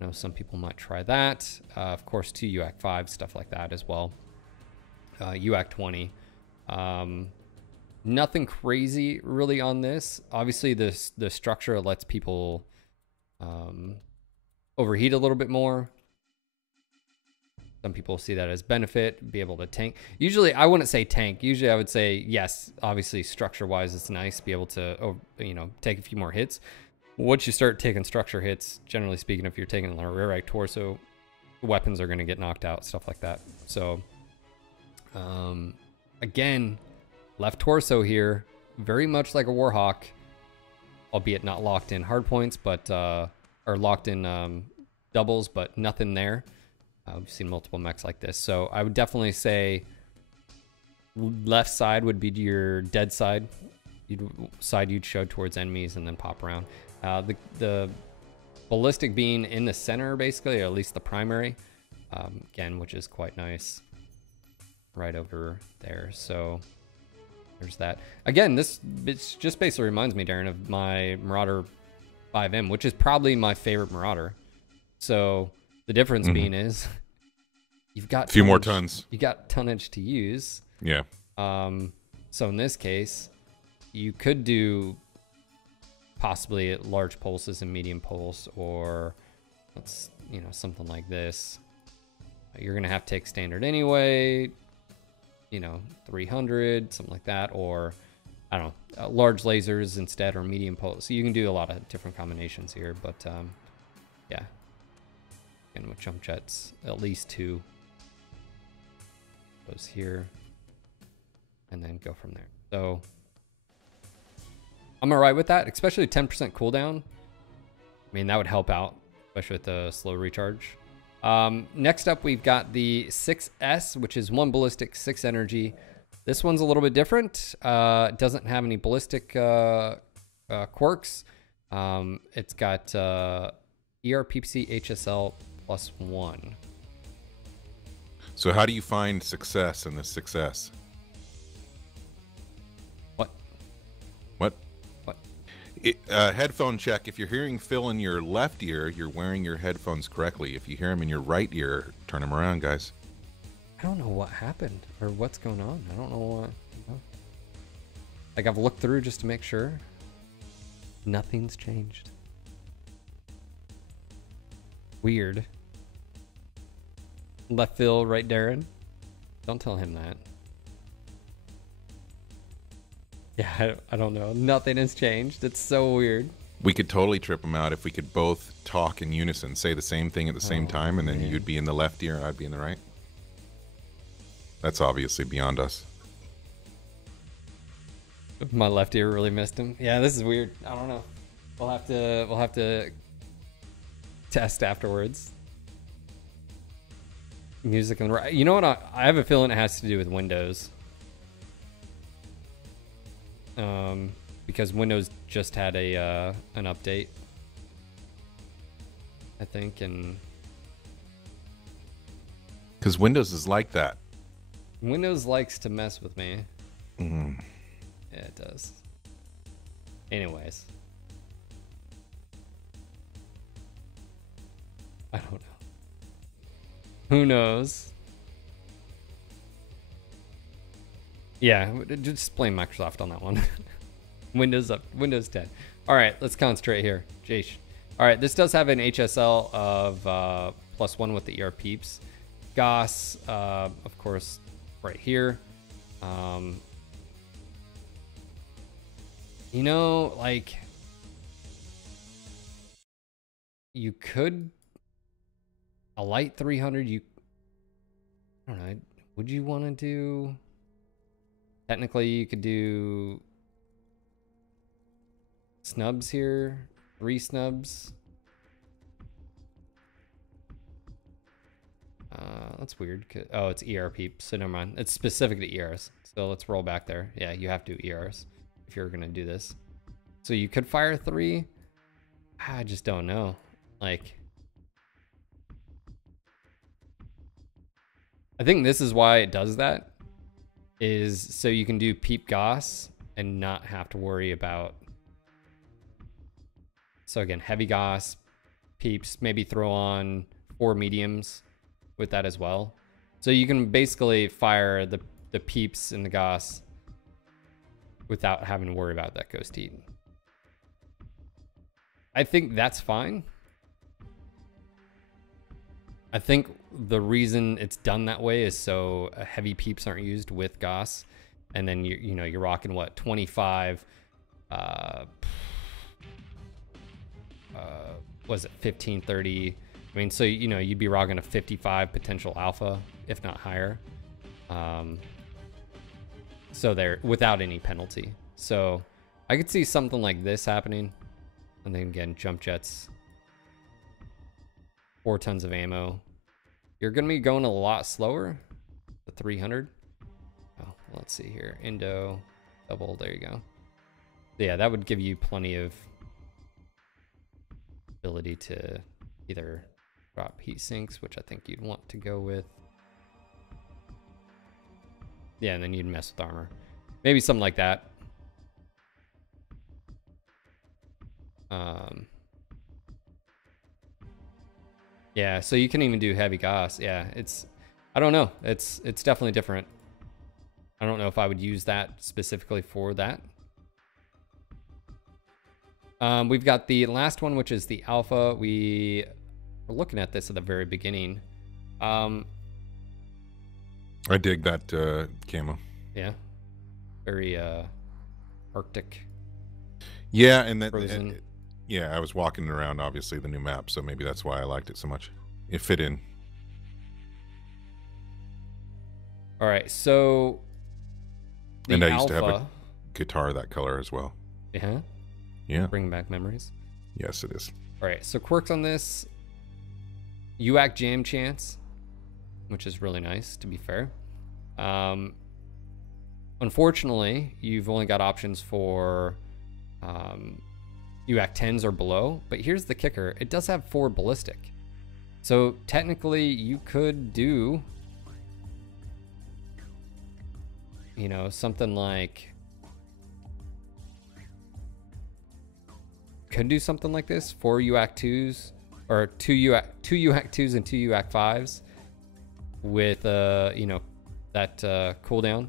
I know some people might try that. Of course, 2 UAC 5, stuff like that as well. UAC 20. Nothing crazy really on this. Obviously, the structure lets people overheat a little bit more. Some people see that as benefit, be able to tank. Usually, I wouldn't say tank. Usually, I would say, yes, obviously, structure-wise, it's nice to be able to, you know, take a few more hits. Once you start taking structure hits, generally speaking, if you're taking a rear right torso, weapons are going to get knocked out, stuff like that. So, again, left torso here, very much like a Warhawk, albeit not locked in hard points, but, or locked in doubles, but nothing there. We've seen multiple mechs like this. So I would definitely say left side would be your dead side. You'd show towards enemies and then pop around. The ballistic being in the center, basically, or at least the primary. Again, which is quite nice. Right over there. So there's that. Again, it's just basically reminds me, Darren, of my Marauder 5M, which is probably my favorite Marauder. So the difference being is you've got a few more tons. You got tonnage to use. Yeah. So in this case, you could do possibly large pulses and medium pulse, or let's, you know, something like this. You're gonna have to take standard anyway, you know, 300, something like that, or I don't know, large lasers instead, or medium pulse. So you can do a lot of different combinations here, but yeah. And with jump jets, at least 2 goes here, and then go from there. So I'm alright with that, especially 10% cooldown. I mean, that would help out, especially with the slow recharge. Next up, we've got the 6S, which is 1 ballistic, 6 energy. This one's a little bit different. It doesn't have any ballistic quirks. It's got ERPC HSL +1. So how do you find success in the 6S? What? What? Headphone check. If you're hearing Phil in your left ear, you're wearing your headphones correctly. If you hear him in your right ear, turn him around, guys. I don't know what happened or what's going on. I don't know what. You know. Like, I've looked through just to make sure. Nothing's changed. Weird. Left Phil, right Darren. Don't tell him that. Yeah, I don't know. Nothing has changed. It's so weird. We could totally trip him out if we could both talk in unison, say the same thing at the same time, and then you'd be in the left ear and I'd be in the right. That's obviously beyond us. My left ear really missed him. Yeah, this is weird. I don't know. We'll have to test afterwards. Music on the right. You know what? I have a feeling it has to do with Windows. Because Windows just had an update, I think, and because Windows is like that. Windows likes to mess with me. Mm. Yeah, it does. Anyways, I don't know. Who knows? Yeah, just blame Microsoft on that one. Windows up, Windows 10. All right, let's concentrate here. Jeesh. All right, this does have an HSL of +1 with the ER peeps. Goss, of course, right here. You know, like, you could a light 300. I don't know. Would you want to do? Technically, you could do snubs here, 3 snubs. That's weird. Oh, it's ER peep, so never mind. It's specific to ERs. So let's roll back there. Yeah, you have to do ERs if you're gonna do this. So you could fire 3. I just don't know. Like, I think this is why it does that. Is so you can do peep goss and not have to worry about. So again, heavy goss, peeps, maybe throw on 4 mediums with that as well. So you can basically fire the peeps and the goss without having to worry about that ghost heat. I think that's fine. I think the reason it's done that way is so heavy peeps aren't used with goss, and then you're rocking what, 25 was it 15, 30? I mean, so you'd be rocking a 55 potential alpha, if not higher. So there, without any penalty. So I could see something like this happening, and then again, jump jets, 4 tons of ammo. You're gonna be going a lot slower. The 300. Oh, let's see here. Indo, double. There you go. Yeah, that would give you plenty of ability to either drop heat sinks, which I think you'd want to go with. Yeah, and then you'd mess with armor. Maybe something like that. Yeah, so you can even do heavy gas. Yeah, I don't know. It's definitely different. I don't know if I would use that specifically for that. We've got the last one, which is the alpha. We were looking at this at the very beginning. I dig that camo. Yeah, very Arctic. Yeah, and that. Yeah, I was walking around, obviously, the new map, so maybe that's why I liked it so much. It fit in. All right, so and I used to have a guitar that color as well. Yeah? Yeah. Bringing back memories. Yes, it is. All right, so quirks on this. UAC jam chance, which is really nice, to be fair. Unfortunately, you've only got options for UAC 10s or below, but here's the kicker. It does have 4 ballistic. So technically you could do, you know, something like, this, 4 UAC 2s or 2 UAC 2s and 2 UAC 5s with you know, that cooldown.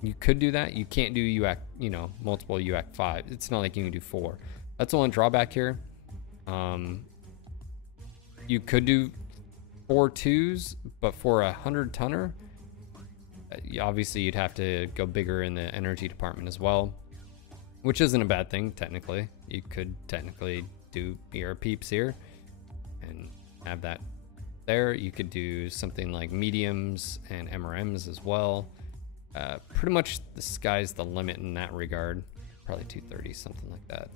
You could do that. You can't do UAC, you know, multiple UAC 5. It's not like you can do 4. That's the one drawback here. You could do 4 2s, but for a 100-tonner, obviously you'd have to go bigger in the energy department as well, which isn't a bad thing, technically. You could technically do your peeps here and have that there. You could do something like mediums and MRMs as well. Pretty much the sky's the limit in that regard. Probably 230, something like that.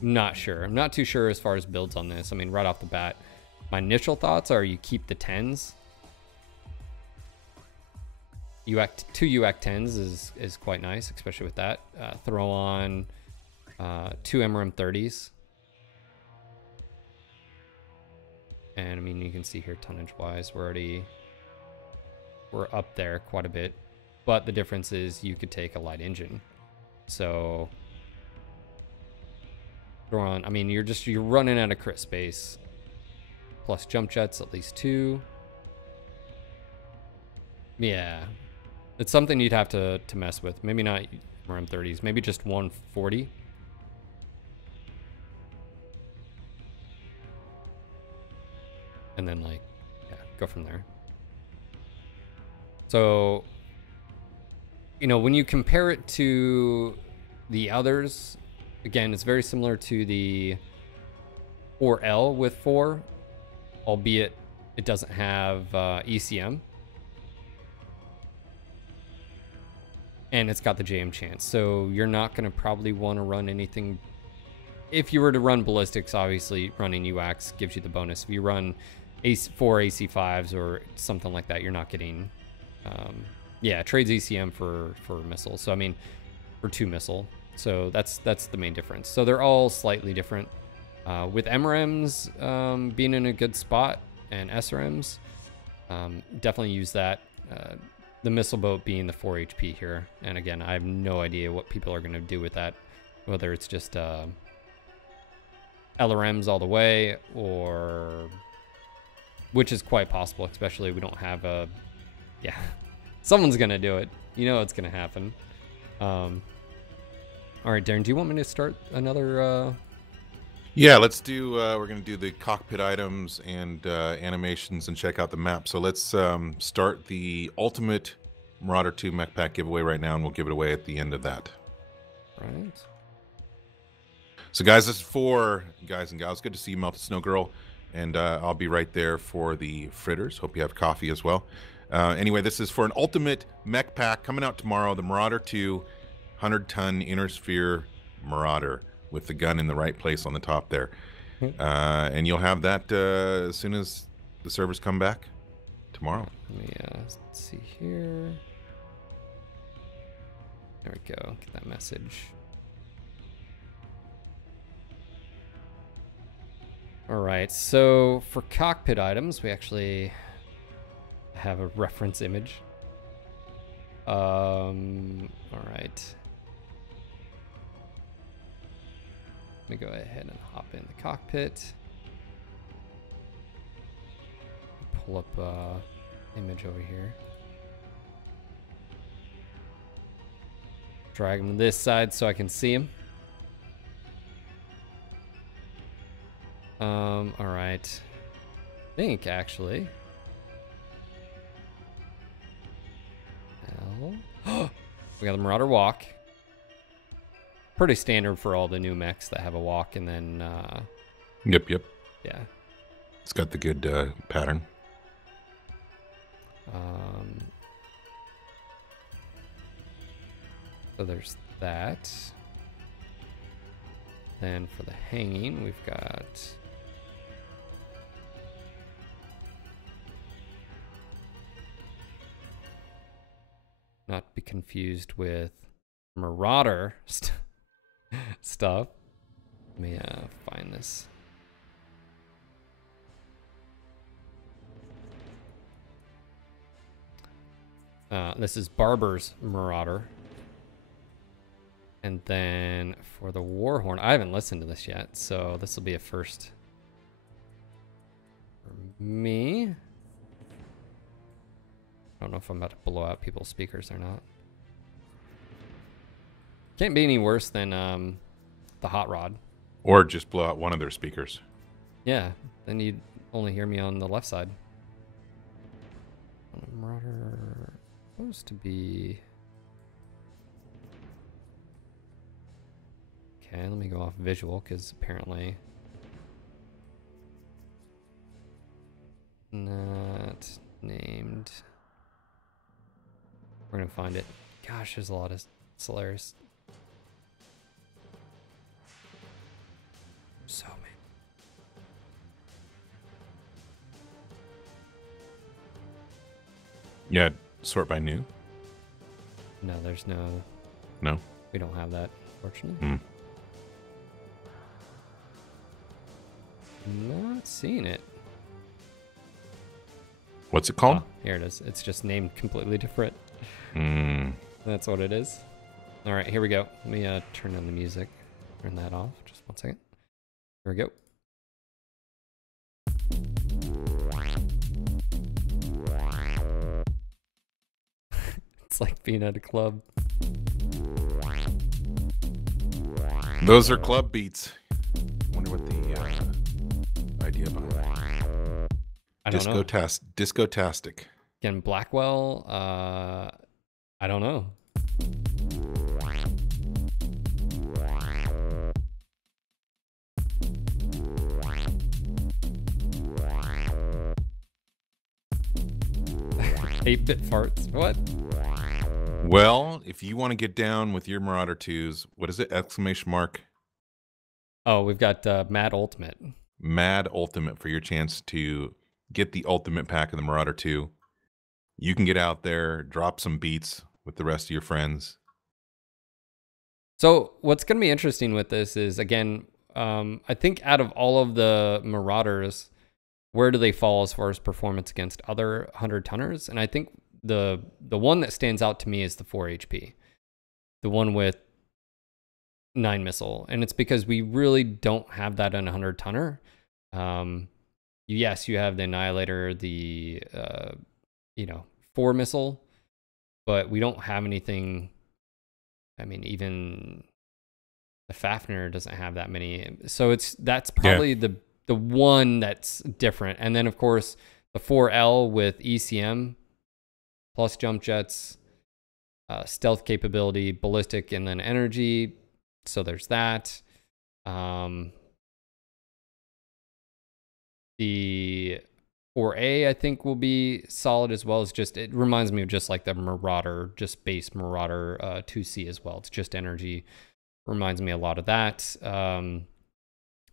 Not sure. I'm not too sure as far as builds on this. I mean, right off the bat, my initial thoughts are you keep the 10s. 2 UAC 10s is quite nice, especially with that. Throw on 2 MRM 30s. And I mean, you can see here tonnage wise, we're up there quite a bit, but the difference is you could take a light engine. So throw on, I mean, you're running out of crit space, plus jump jets, at least 2. Yeah, it's something you'd have to mess with. Maybe not RM 30s, maybe just 140. And then, like, yeah, go from there. So, you know, when you compare it to the others, again, it's very similar to the 4L with 4, albeit it doesn't have ECM. And it's got the JM chance. So you're not going to probably want to run anything. If you were to run ballistics, obviously running UACs gives you the bonus. If you run 4 AC5s or something like that, you're not getting... yeah, trades ECM for missiles. So I mean, for 2 missile. So that's the main difference. So they're all slightly different. With MRMs being in a good spot and SRMs, definitely use that. The missile boat being the 4 HP here. And again, I have no idea what people are going to do with that. Whether it's just LRMs all the way, or which is quite possible, especially we don't have a... Yeah, someone's going to do it. You know it's going to happen. All right, Darren, do you want me to start another... Yeah, let's do... we're going to do the cockpit items and animations and check out the map. So let's start the Ultimate Marauder II Mech Pack giveaway right now, and we'll give it away at the end of that. Right. So guys, this is for guys and gals. Good to see you, Melted Snow Girl. And I'll be right there for the fritters. Hope you have coffee as well. Anyway, this is for an Ultimate Mech Pack coming out tomorrow. The Marauder II 100-ton Inner Sphere Marauder with the gun in the right place on the top there. And you'll have that as soon as the servers come back tomorrow. Let me let's see here. There we go. Get that message. All right, so for cockpit items, we actually have a reference image. All right. Let me go ahead and hop in the cockpit. Pull up image over here. Drag him to this side so I can see him. All right. I think actually. Well, we got the Marauder walk. Pretty standard for all the new mechs that have a walk, and then. Yep. Yeah. It's got the good pattern. So there's that. Then for the hanging, we've got. Not be confused with Marauder stuff. Let me find this. This is Barber's Marauder. And then for the Warhorn, I haven't listened to this yet, so this will be a first for me. I don't know if I'm about to blow out people's speakers or not. Can't be any worse than the Hot Rod. Or just blow out one of their speakers. Yeah, then you'd only hear me on the left side. Marauder supposed to be. Okay, let me go off visual because apparently not named. We're gonna find it. Gosh, there's a lot of Solaris. So many. Yeah, sort by new. No, there's no. No. We don't have that, fortunately. Hmm. Not seeing it. What's it called? Oh, here it is. It's just named completely different. Hmm. That's what it is. All right, here we go. Let me turn on the music. Turn that off. Just 1 second. Here we go. It's like being at a club. Those are club beats. Wonder what the idea behind that. I don't know. Disco-tastic. Again, Blackwell, I don't know. Eight-bit farts. What? Well, if you want to get down with your Marauder 2s, what is it? Exclamation mark. Oh, we've got Mad Ultimate. Mad Ultimate for your chance to get the Ultimate pack of the Marauder 2. You can get out there, drop some beats with the rest of your friends. So what's going to be interesting with this is, again, I think out of all of the Marauders, where do they fall as far as performance against other 100-tonners? And I think the one that stands out to me is the 4 HP. The one with 9 missile. And it's because we really don't have that in a 100-tonner. Yes, you have the Annihilator, the 4 missile, but we don't have anything. I mean, even the Fafnir doesn't have that many. So that's probably the one that's different. And then of course the 4L with ECM plus jump jets, stealth capability, ballistic, and then energy. So there's that. The 4A I think will be solid as well. It reminds me of just like the Marauder, just base Marauder 2C as well. It's just energy. Reminds me a lot of that.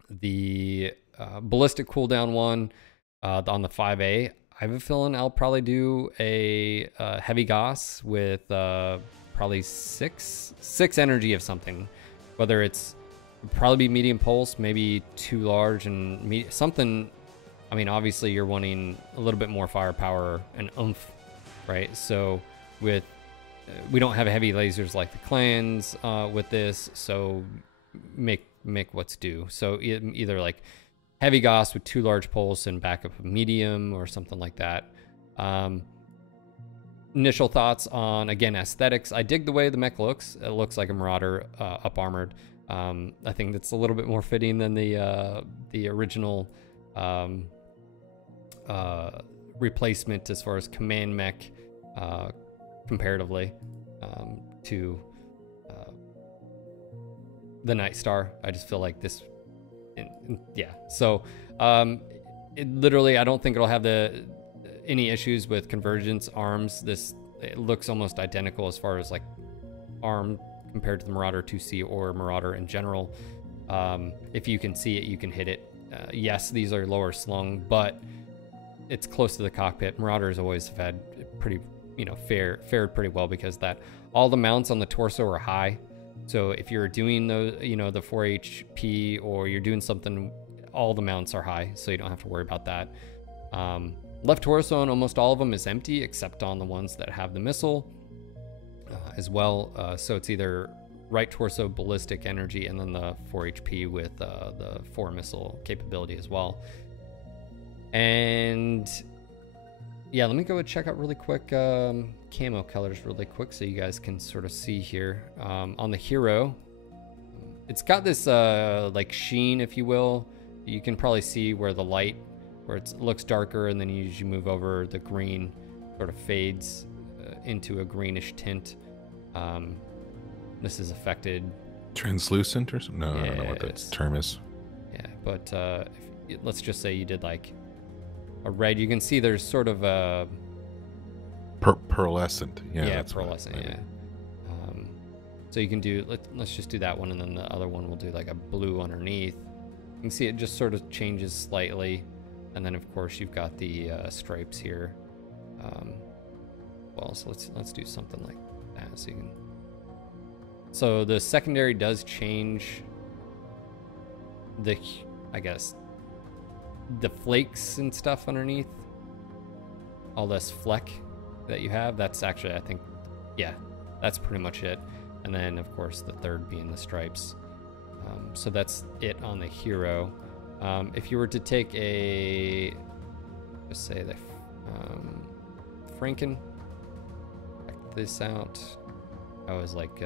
The ballistic cooldown one on the 5A, I have a feeling I'll probably do a heavy Goss with probably six energy of something, whether it's Probably be medium pulse, maybe too large and something. I mean, obviously you're wanting a little bit more firepower and oomph, right? So with we don't have heavy lasers like the clans with this, so make what's due. So either like heavy Gauss with too large pulse and backup of medium or something like that. Initial thoughts on, again, aesthetics. I dig the way the mech looks. It looks like a Marauder up armored. I think that's a little bit more fitting than the original replacement as far as command mech comparatively to the Night Star. I just feel like this, yeah. So it literally, I don't think it'll have any issues with convergence arms. It looks almost identical as far as like arm compared to the Marauder 2C or Marauder in general. If you can see it, you can hit it. Yes, these are lower slung, but it's close to the cockpit. Marauders always have had pretty, fared pretty well because that all the mounts on the torso are high. So if you're doing the 4 HP or you're doing something, all the mounts are high, so you don't have to worry about that. Left torso on almost all of them is empty, except on the ones that have the missile as well. So it's either right torso ballistic energy and then the 4 HP with the 4 missile capability as well. And yeah, let me go and check out really quick camo colors really quick so you guys can sort of see here. On the hero, it's got this like sheen, if you will. You can probably see where the light, where it looks darker, and then as you move over, the green sort of fades into a greenish tint. This is affected. Translucent or something? No, yeah, I don't know what that term is. Yeah, but let's just say you did like a red. You can see there's sort of a pearlescent. Yeah, that's pearlescent. Yeah. So you can do. Let's just do that one, and then the other one will do like a blue underneath. You can see it just sort of changes slightly, and then of course you've got the stripes here. Well, so let's do something like that so you can. So the secondary does change I guess, the flakes and stuff underneath. All this fleck that you have, that's actually, I think, yeah, that's pretty much it. And then, of course, the third being the stripes. So that's it on the hero. If you were to take let's say the Franken, check this out. I was like,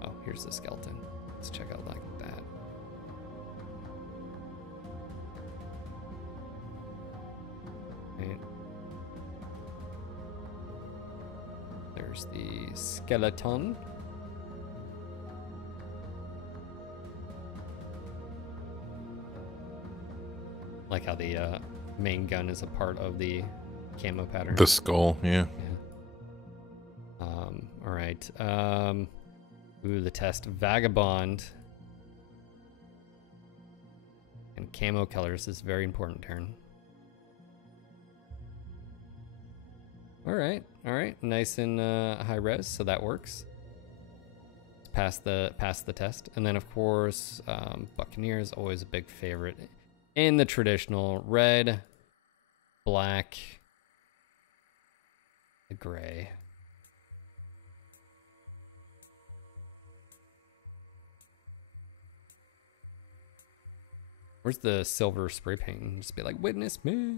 oh, here's the skeleton. Let's check out like that. Right. There's the skeleton. Like how the main gun is a part of the camo pattern. The skull, yeah. All right. Ooh, the test. Vagabond. And camo colors is very important, Darren. All right. Nice and high res, so that works. Pass the test. And then, of course, Buccaneer is always a big favorite. In the traditional red, black, the gray. Where's the silver spray paint? Just be like, witness me.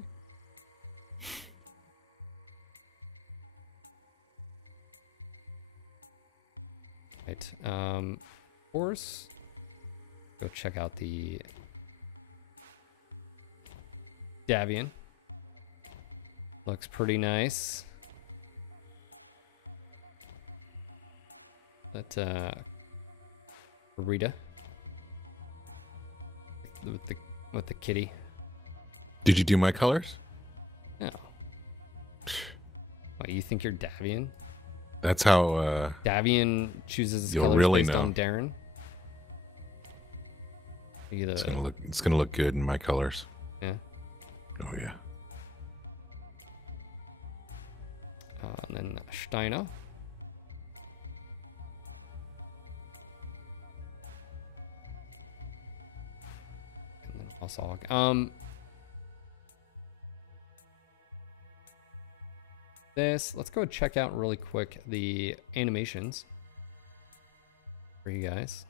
Right. Of course, go check out the Davian. Looks pretty nice. That Rita with the kitty. Did you do my colors? No. What, you think you're Davian? That's how Davian chooses his you'll colors really based know. on Darren. It's gonna look good in my colors. Yeah. Oh yeah. And then Steiner. Let's go check out really quick the animations for you guys.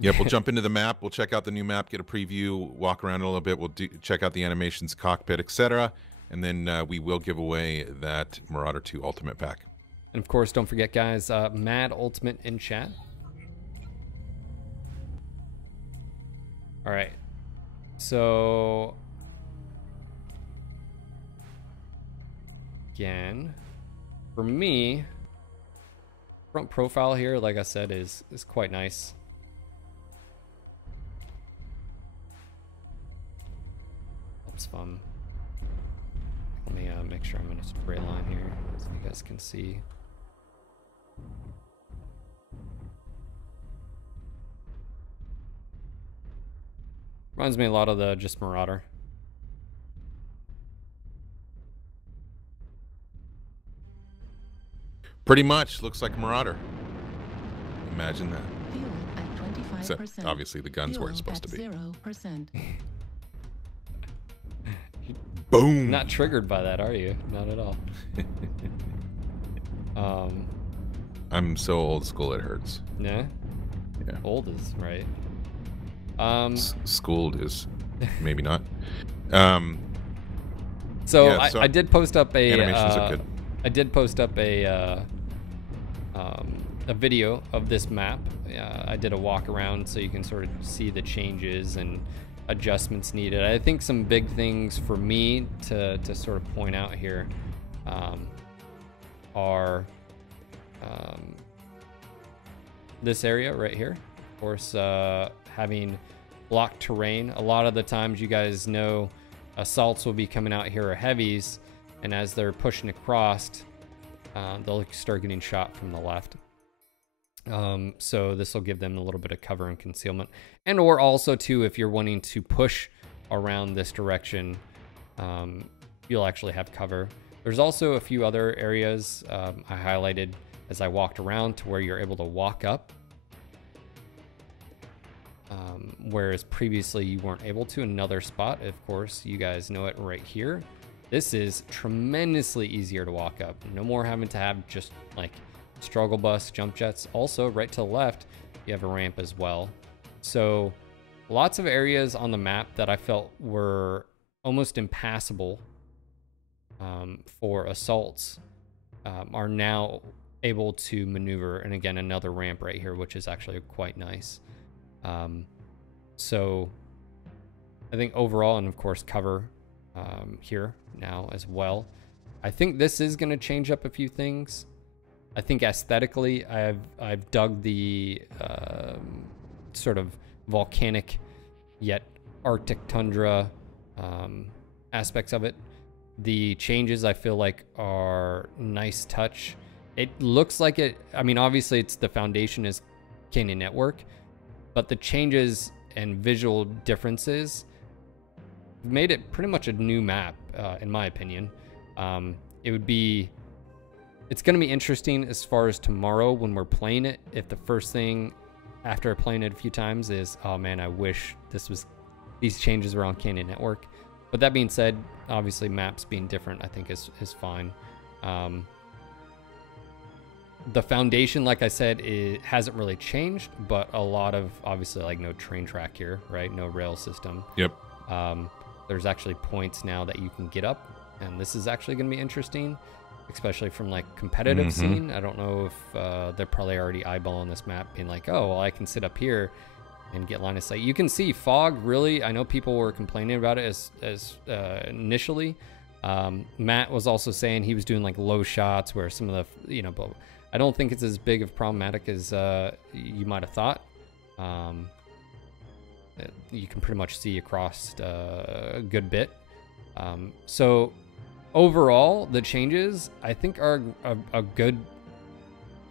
Yep, we'll jump into the map. We'll check out the new map, get a preview, walk around a little bit. We'll check out the animations, cockpit, etc. And then we will give away that Marauder II Ultimate Pack. And of course, don't forget, guys, Mad Ultimate in chat. All right. So, again, for me, front profile here, like I said, is quite nice. Looks fun. Let me make sure I'm in a straight line here so you guys can see. Reminds me a lot of the just Marauder. Pretty much looks like Marauder. Imagine that. Fuel at 25%. Except obviously the guns where it's supposed to be. 0%. Boom. Not triggered by that, are you? Not at all. I'm so old school it hurts. Yeah. Yeah. Old is right. Schooled is maybe not. So, yeah, so I did post up a animations are good. I did post up a video of this map. I did a walk around so you can sort of see the changes and adjustments needed. I think some big things for me to sort of point out here are this area right here. Of course, having blocked terrain. A lot of the times, you guys know, assaults will be coming out here or heavies, and as they're pushing across, they'll start getting shot from the left. So this will give them a little bit of cover and concealment. And or also too, if you're wanting to push around this direction, you'll actually have cover. There's also a few other areas I highlighted as I walked around to where you're able to walk up. Whereas previously you weren't able to. Another spot, of course, you guys know it right here. This is tremendously easier to walk up. No more having to have just like struggle bus, jump jets. Also, right to the left, you have a ramp as well. So lots of areas on the map that I felt were almost impassable for assaults are now able to maneuver. And again, another ramp right here, which is actually quite nice. So I think overall, and of course cover here now as well. I think this is going to change up a few things. I think aesthetically, I've dug the sort of volcanic yet Arctic tundra aspects of it. The changes I feel like are nice touch. It looks like it, I mean, obviously it's the foundation is Canyon Network, but the changes and visual differences made it pretty much a new map, in my opinion. It's going to be interesting as far as tomorrow when we're playing it. If the first thing after playing it a few times is, oh man, I wish these changes were on Canyon Network. But that being said, obviously maps being different, I think is fine. The foundation, like I said, it hasn't really changed, but a lot of, obviously, like no train track here, right? No rail system. Yep. There's actually points now that you can get up, and this is actually going to be interesting, especially from like competitive scene. I don't know if they're probably already eyeballing this map, being like, oh, well, I can sit up here and get line of sight. You can see fog, really. I know people were complaining about it as initially. Matt was also saying he was doing like low shots where some of the, but I don't think it's as big of problematic as you might have thought. You can pretty much see across a good bit. So overall, the changes I think are a good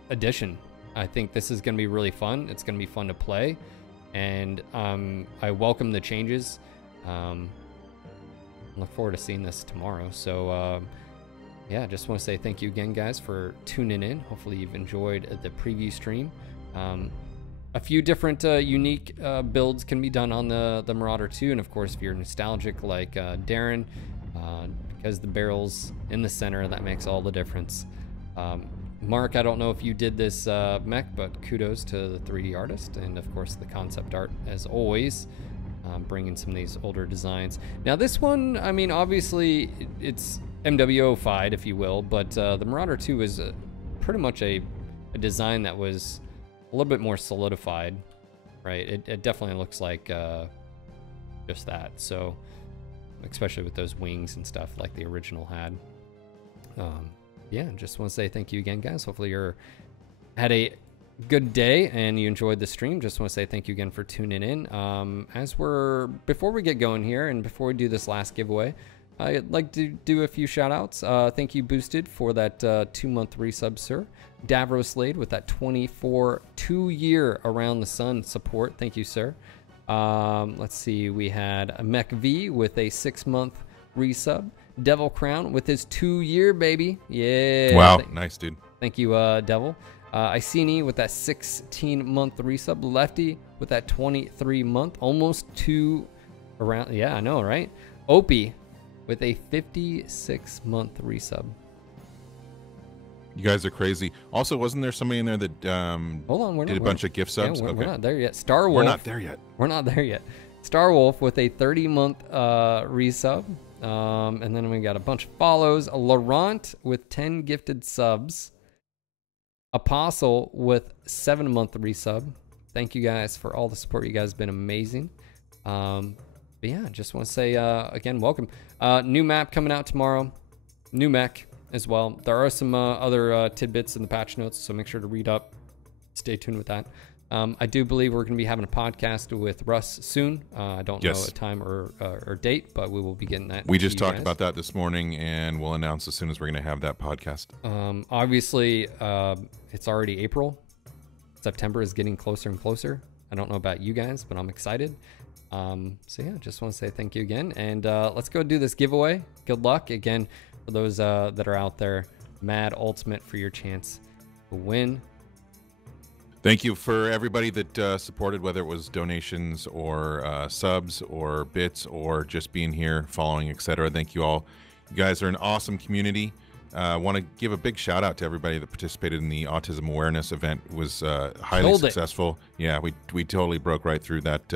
addition. I think this is going to be really fun. It's going to be fun to play, and I welcome the changes. Look forward to seeing this tomorrow. So yeah, just want to say thank you again, guys, for tuning in. Hopefully you've enjoyed the preview stream. a few different unique builds can be done on the Marauder II, and of course, if you're nostalgic like Darren, because the barrel's in the center, that makes all the difference. Mark, I don't know if you did this mech, but kudos to the 3D artist, and of course the concept art as always, bringing some of these older designs. Now this one, I mean, obviously it's MW-fied, if you will, but the Marauder II is pretty much a design that was a little bit more solidified, right? It definitely looks like just that. So, especially with those wings and stuff like the original had. Yeah, just want to say thank you again, guys. Hopefully you had a good day and you enjoyed the stream. Just want to say thank you again for tuning in. Before we get going here and before we do this last giveaway, I'd like to do a few shout outs. Thank you, Boosted, for that 2-month resub, sir. Davros Slade with that 2-year Around the Sun support. Thank you, sir. Let's see. We had a Mech V with a 6-month resub. Devil Crown with his 2-year, baby. Yeah. Wow. Nice, dude. Thank you, Devil. Iceni with that 16-month resub. Lefty with that 23-month. Almost 2 around. Yeah, I know, right? Opie with a 56-month resub. You guys are crazy. Also, wasn't there somebody in there that Hold on, did a bunch of gift subs? Yeah, okay. We're not there yet. Star Wolf. We're not there yet. We're not there yet. Star Wolf with a 30-month resub. And then we got a bunch of follows. Laurent with 10 gifted subs. Apostle with 7-month resub. Thank you guys for all the support. You guys have been amazing. But yeah, just want to say again, welcome. New map coming out tomorrow. New mech as well. There are some other tidbits in the patch notes, so make sure to read up. Stay tuned with that. I do believe we're going to be having a podcast with Russ soon. I don't know a time or date, but we will be getting that. We just talked about that this morning, and we'll announce as soon as we're going to have that podcast. Obviously, it's already April. September is getting closer and closer. I don't know about you guys, but I'm excited. So yeah, just want to say thank you again, and let's go do this giveaway. Good luck again for those that are out there. Mad Ultimate for your chance to win. Thank you for everybody that supported, whether it was donations or subs or bits or just being here, following, etc. Thank you all. You guys are an awesome community. I want to give a big shout out to everybody that participated in the autism awareness event. It was highly successful. Yeah, we totally broke right through that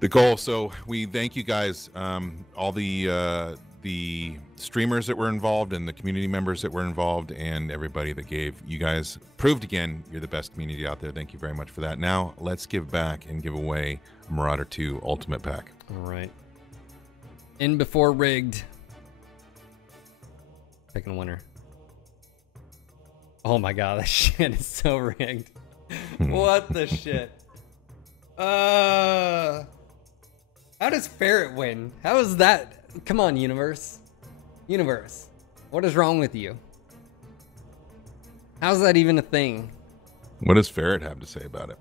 the goal. So we thank you guys, all the streamers that were involved and the community members that were involved and everybody that gave. You guys proved again you're the best community out there. Thank you very much for that. Now let's give back and give away Marauder II Ultimate Pack. All right. In before rigged. Picking a winner. Oh my god, that shit is so rigged. What the shit? How does Ferret win? How is that? Come on, universe. Universe. What is wrong with you? How's that even a thing? What does Ferret have to say about it?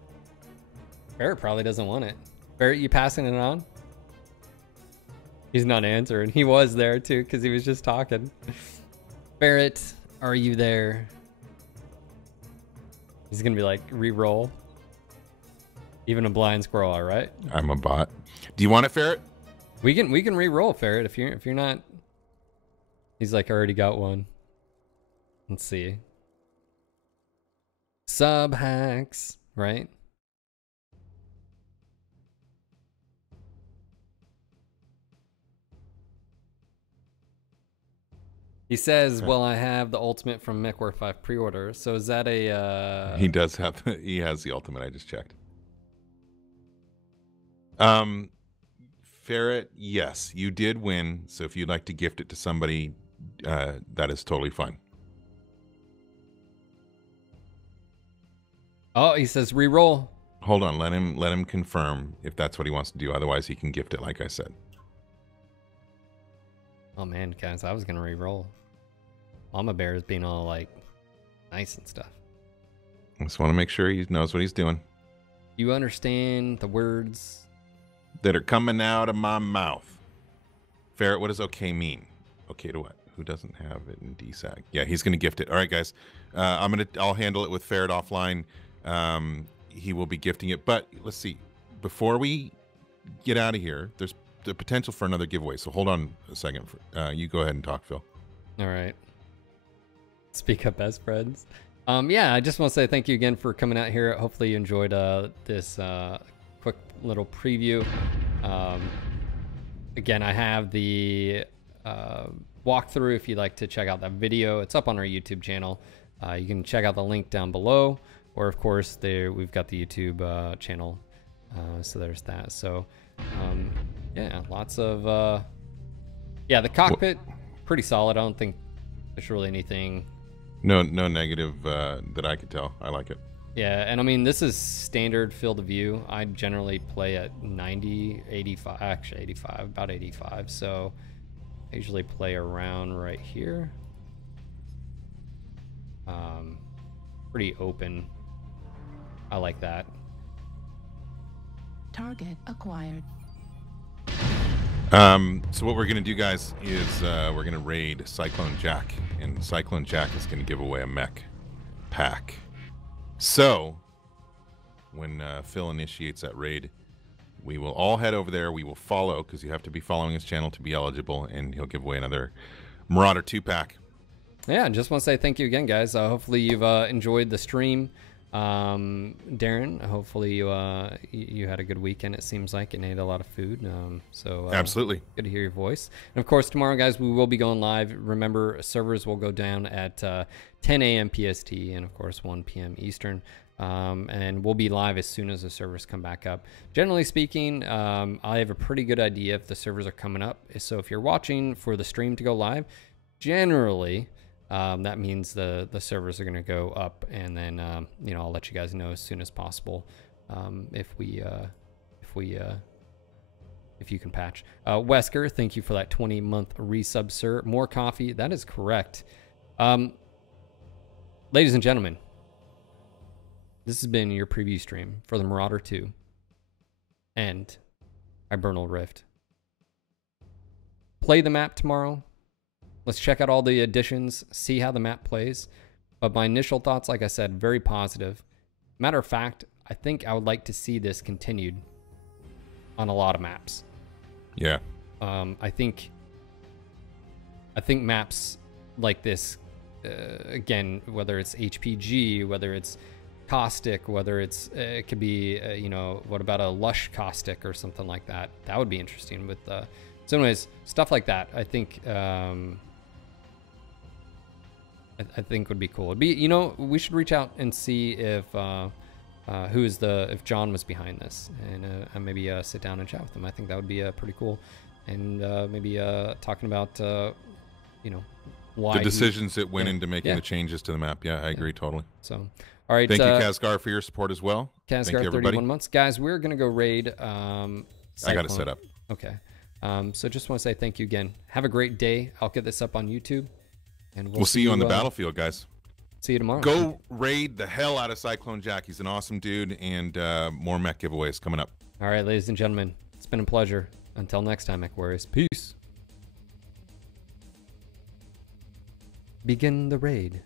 Ferret probably doesn't want it. Ferret, you passing it on? He's not answering. He was there too because he was just talking. Ferret, are you there? He's gonna be like, re-roll. Even a blind squirrel, all right? I'm a bot. Do you want it, Ferret? We can re-roll, Ferret, if you're not. He's like, I already got one. Let's see. Sub hacks, right? He says, well, I have the ultimate from MechWarrior 5 pre-order. So is that a He does have he has the ultimate, I just checked. Ferret, yes, you did win. So if you'd like to gift it to somebody, that is totally fine. Oh, he says re-roll. Hold on, let him confirm if that's what he wants to do. Otherwise, he can gift it, like I said. Oh man, guys, I was gonna re-roll. Mama Bear is being all like nice and stuff. I just want to make sure he knows what he's doing. You understand the words that are coming out of my mouth. Ferret, what does okay mean? Okay to what? Who doesn't have it in DSAG? Yeah, he's gonna gift it. All right, guys. I'll handle it with Ferret offline. he will be gifting it. But let's see. Before we get out of here, there's the potential for another giveaway. So hold on a second. You go ahead and talk, Phil. All right. Speak up, best friends. Yeah, I just want to say thank you again for coming out here. Hopefully you enjoyed this quick little preview. Again, I have the walkthrough if you'd like to check out that video. It's up on our YouTube channel. You can check out the link down below, or of course we've got the YouTube channel. So there's that. So yeah, lots of yeah, the cockpit pretty solid. I don't think there's really anything. No negative that I could tell. I like it. Yeah, and I mean, this is standard field of view. I generally play at 90, 85, actually 85, about 85. So I usually play around right here. Pretty open. I like that. Target acquired. So what we're going to do, guys, is we're going to raid Cyclone Jack. And Cyclone Jack is going to give away a mech pack. So when Phil initiates that raid, we will all head over there. We will follow, because you have to be following his channel to be eligible, and he'll give away another Marauder II pack. Yeah, I just want to say thank you again, guys. Hopefully you've enjoyed the stream. Darren, hopefully you had a good weekend. It seems like, and ate a lot of food. So absolutely good to hear your voice. And of course, tomorrow, guys, we will be going live. Remember, servers will go down at 10 a.m. PST and of course 1 p.m. Eastern. And we'll be live as soon as the servers come back up. Generally speaking, I have a pretty good idea if the servers are coming up. So if you're watching for the stream to go live, generally that means the servers are going to go up, and then you know, I'll let you guys know as soon as possible if you can patch. Wesker, thank you for that 20-month resub, sir. More coffee, that is correct. Ladies and gentlemen, this has been your preview stream for the Marauder II and Hibernal Rift. Play the map tomorrow. Let's check out all the additions, see how the map plays. But my initial thoughts, like I said, very positive. Matter of fact, I think I would like to see this continued on a lot of maps. Yeah. I think maps like this, again, whether it's HPG, whether it's caustic, whether it's it could be you know, what about a lush caustic or something like that? That would be interesting. With so anyways, stuff like that, I think I think would be cool. It'd be, you know, we should reach out and see if if John was behind this, and maybe sit down and chat with him. I think that would be pretty cool, and maybe talking about you know, why the decisions that went into making the changes to the map. Yeah, I agree totally. So, all right, thank you, Kazgar, for your support as well. Kazgar, 31 months, guys. We're gonna go raid. I got it set up. Okay. So just want to say thank you again. Have a great day. I'll get this up on YouTube. And we'll see you on the battlefield, guys. See you tomorrow. Go raid the hell out of Cyclone Jack. He's an awesome dude, and more mech giveaways coming up. All right, ladies and gentlemen, it's been a pleasure. Until next time, Mech Warriors. Peace. Begin the raid.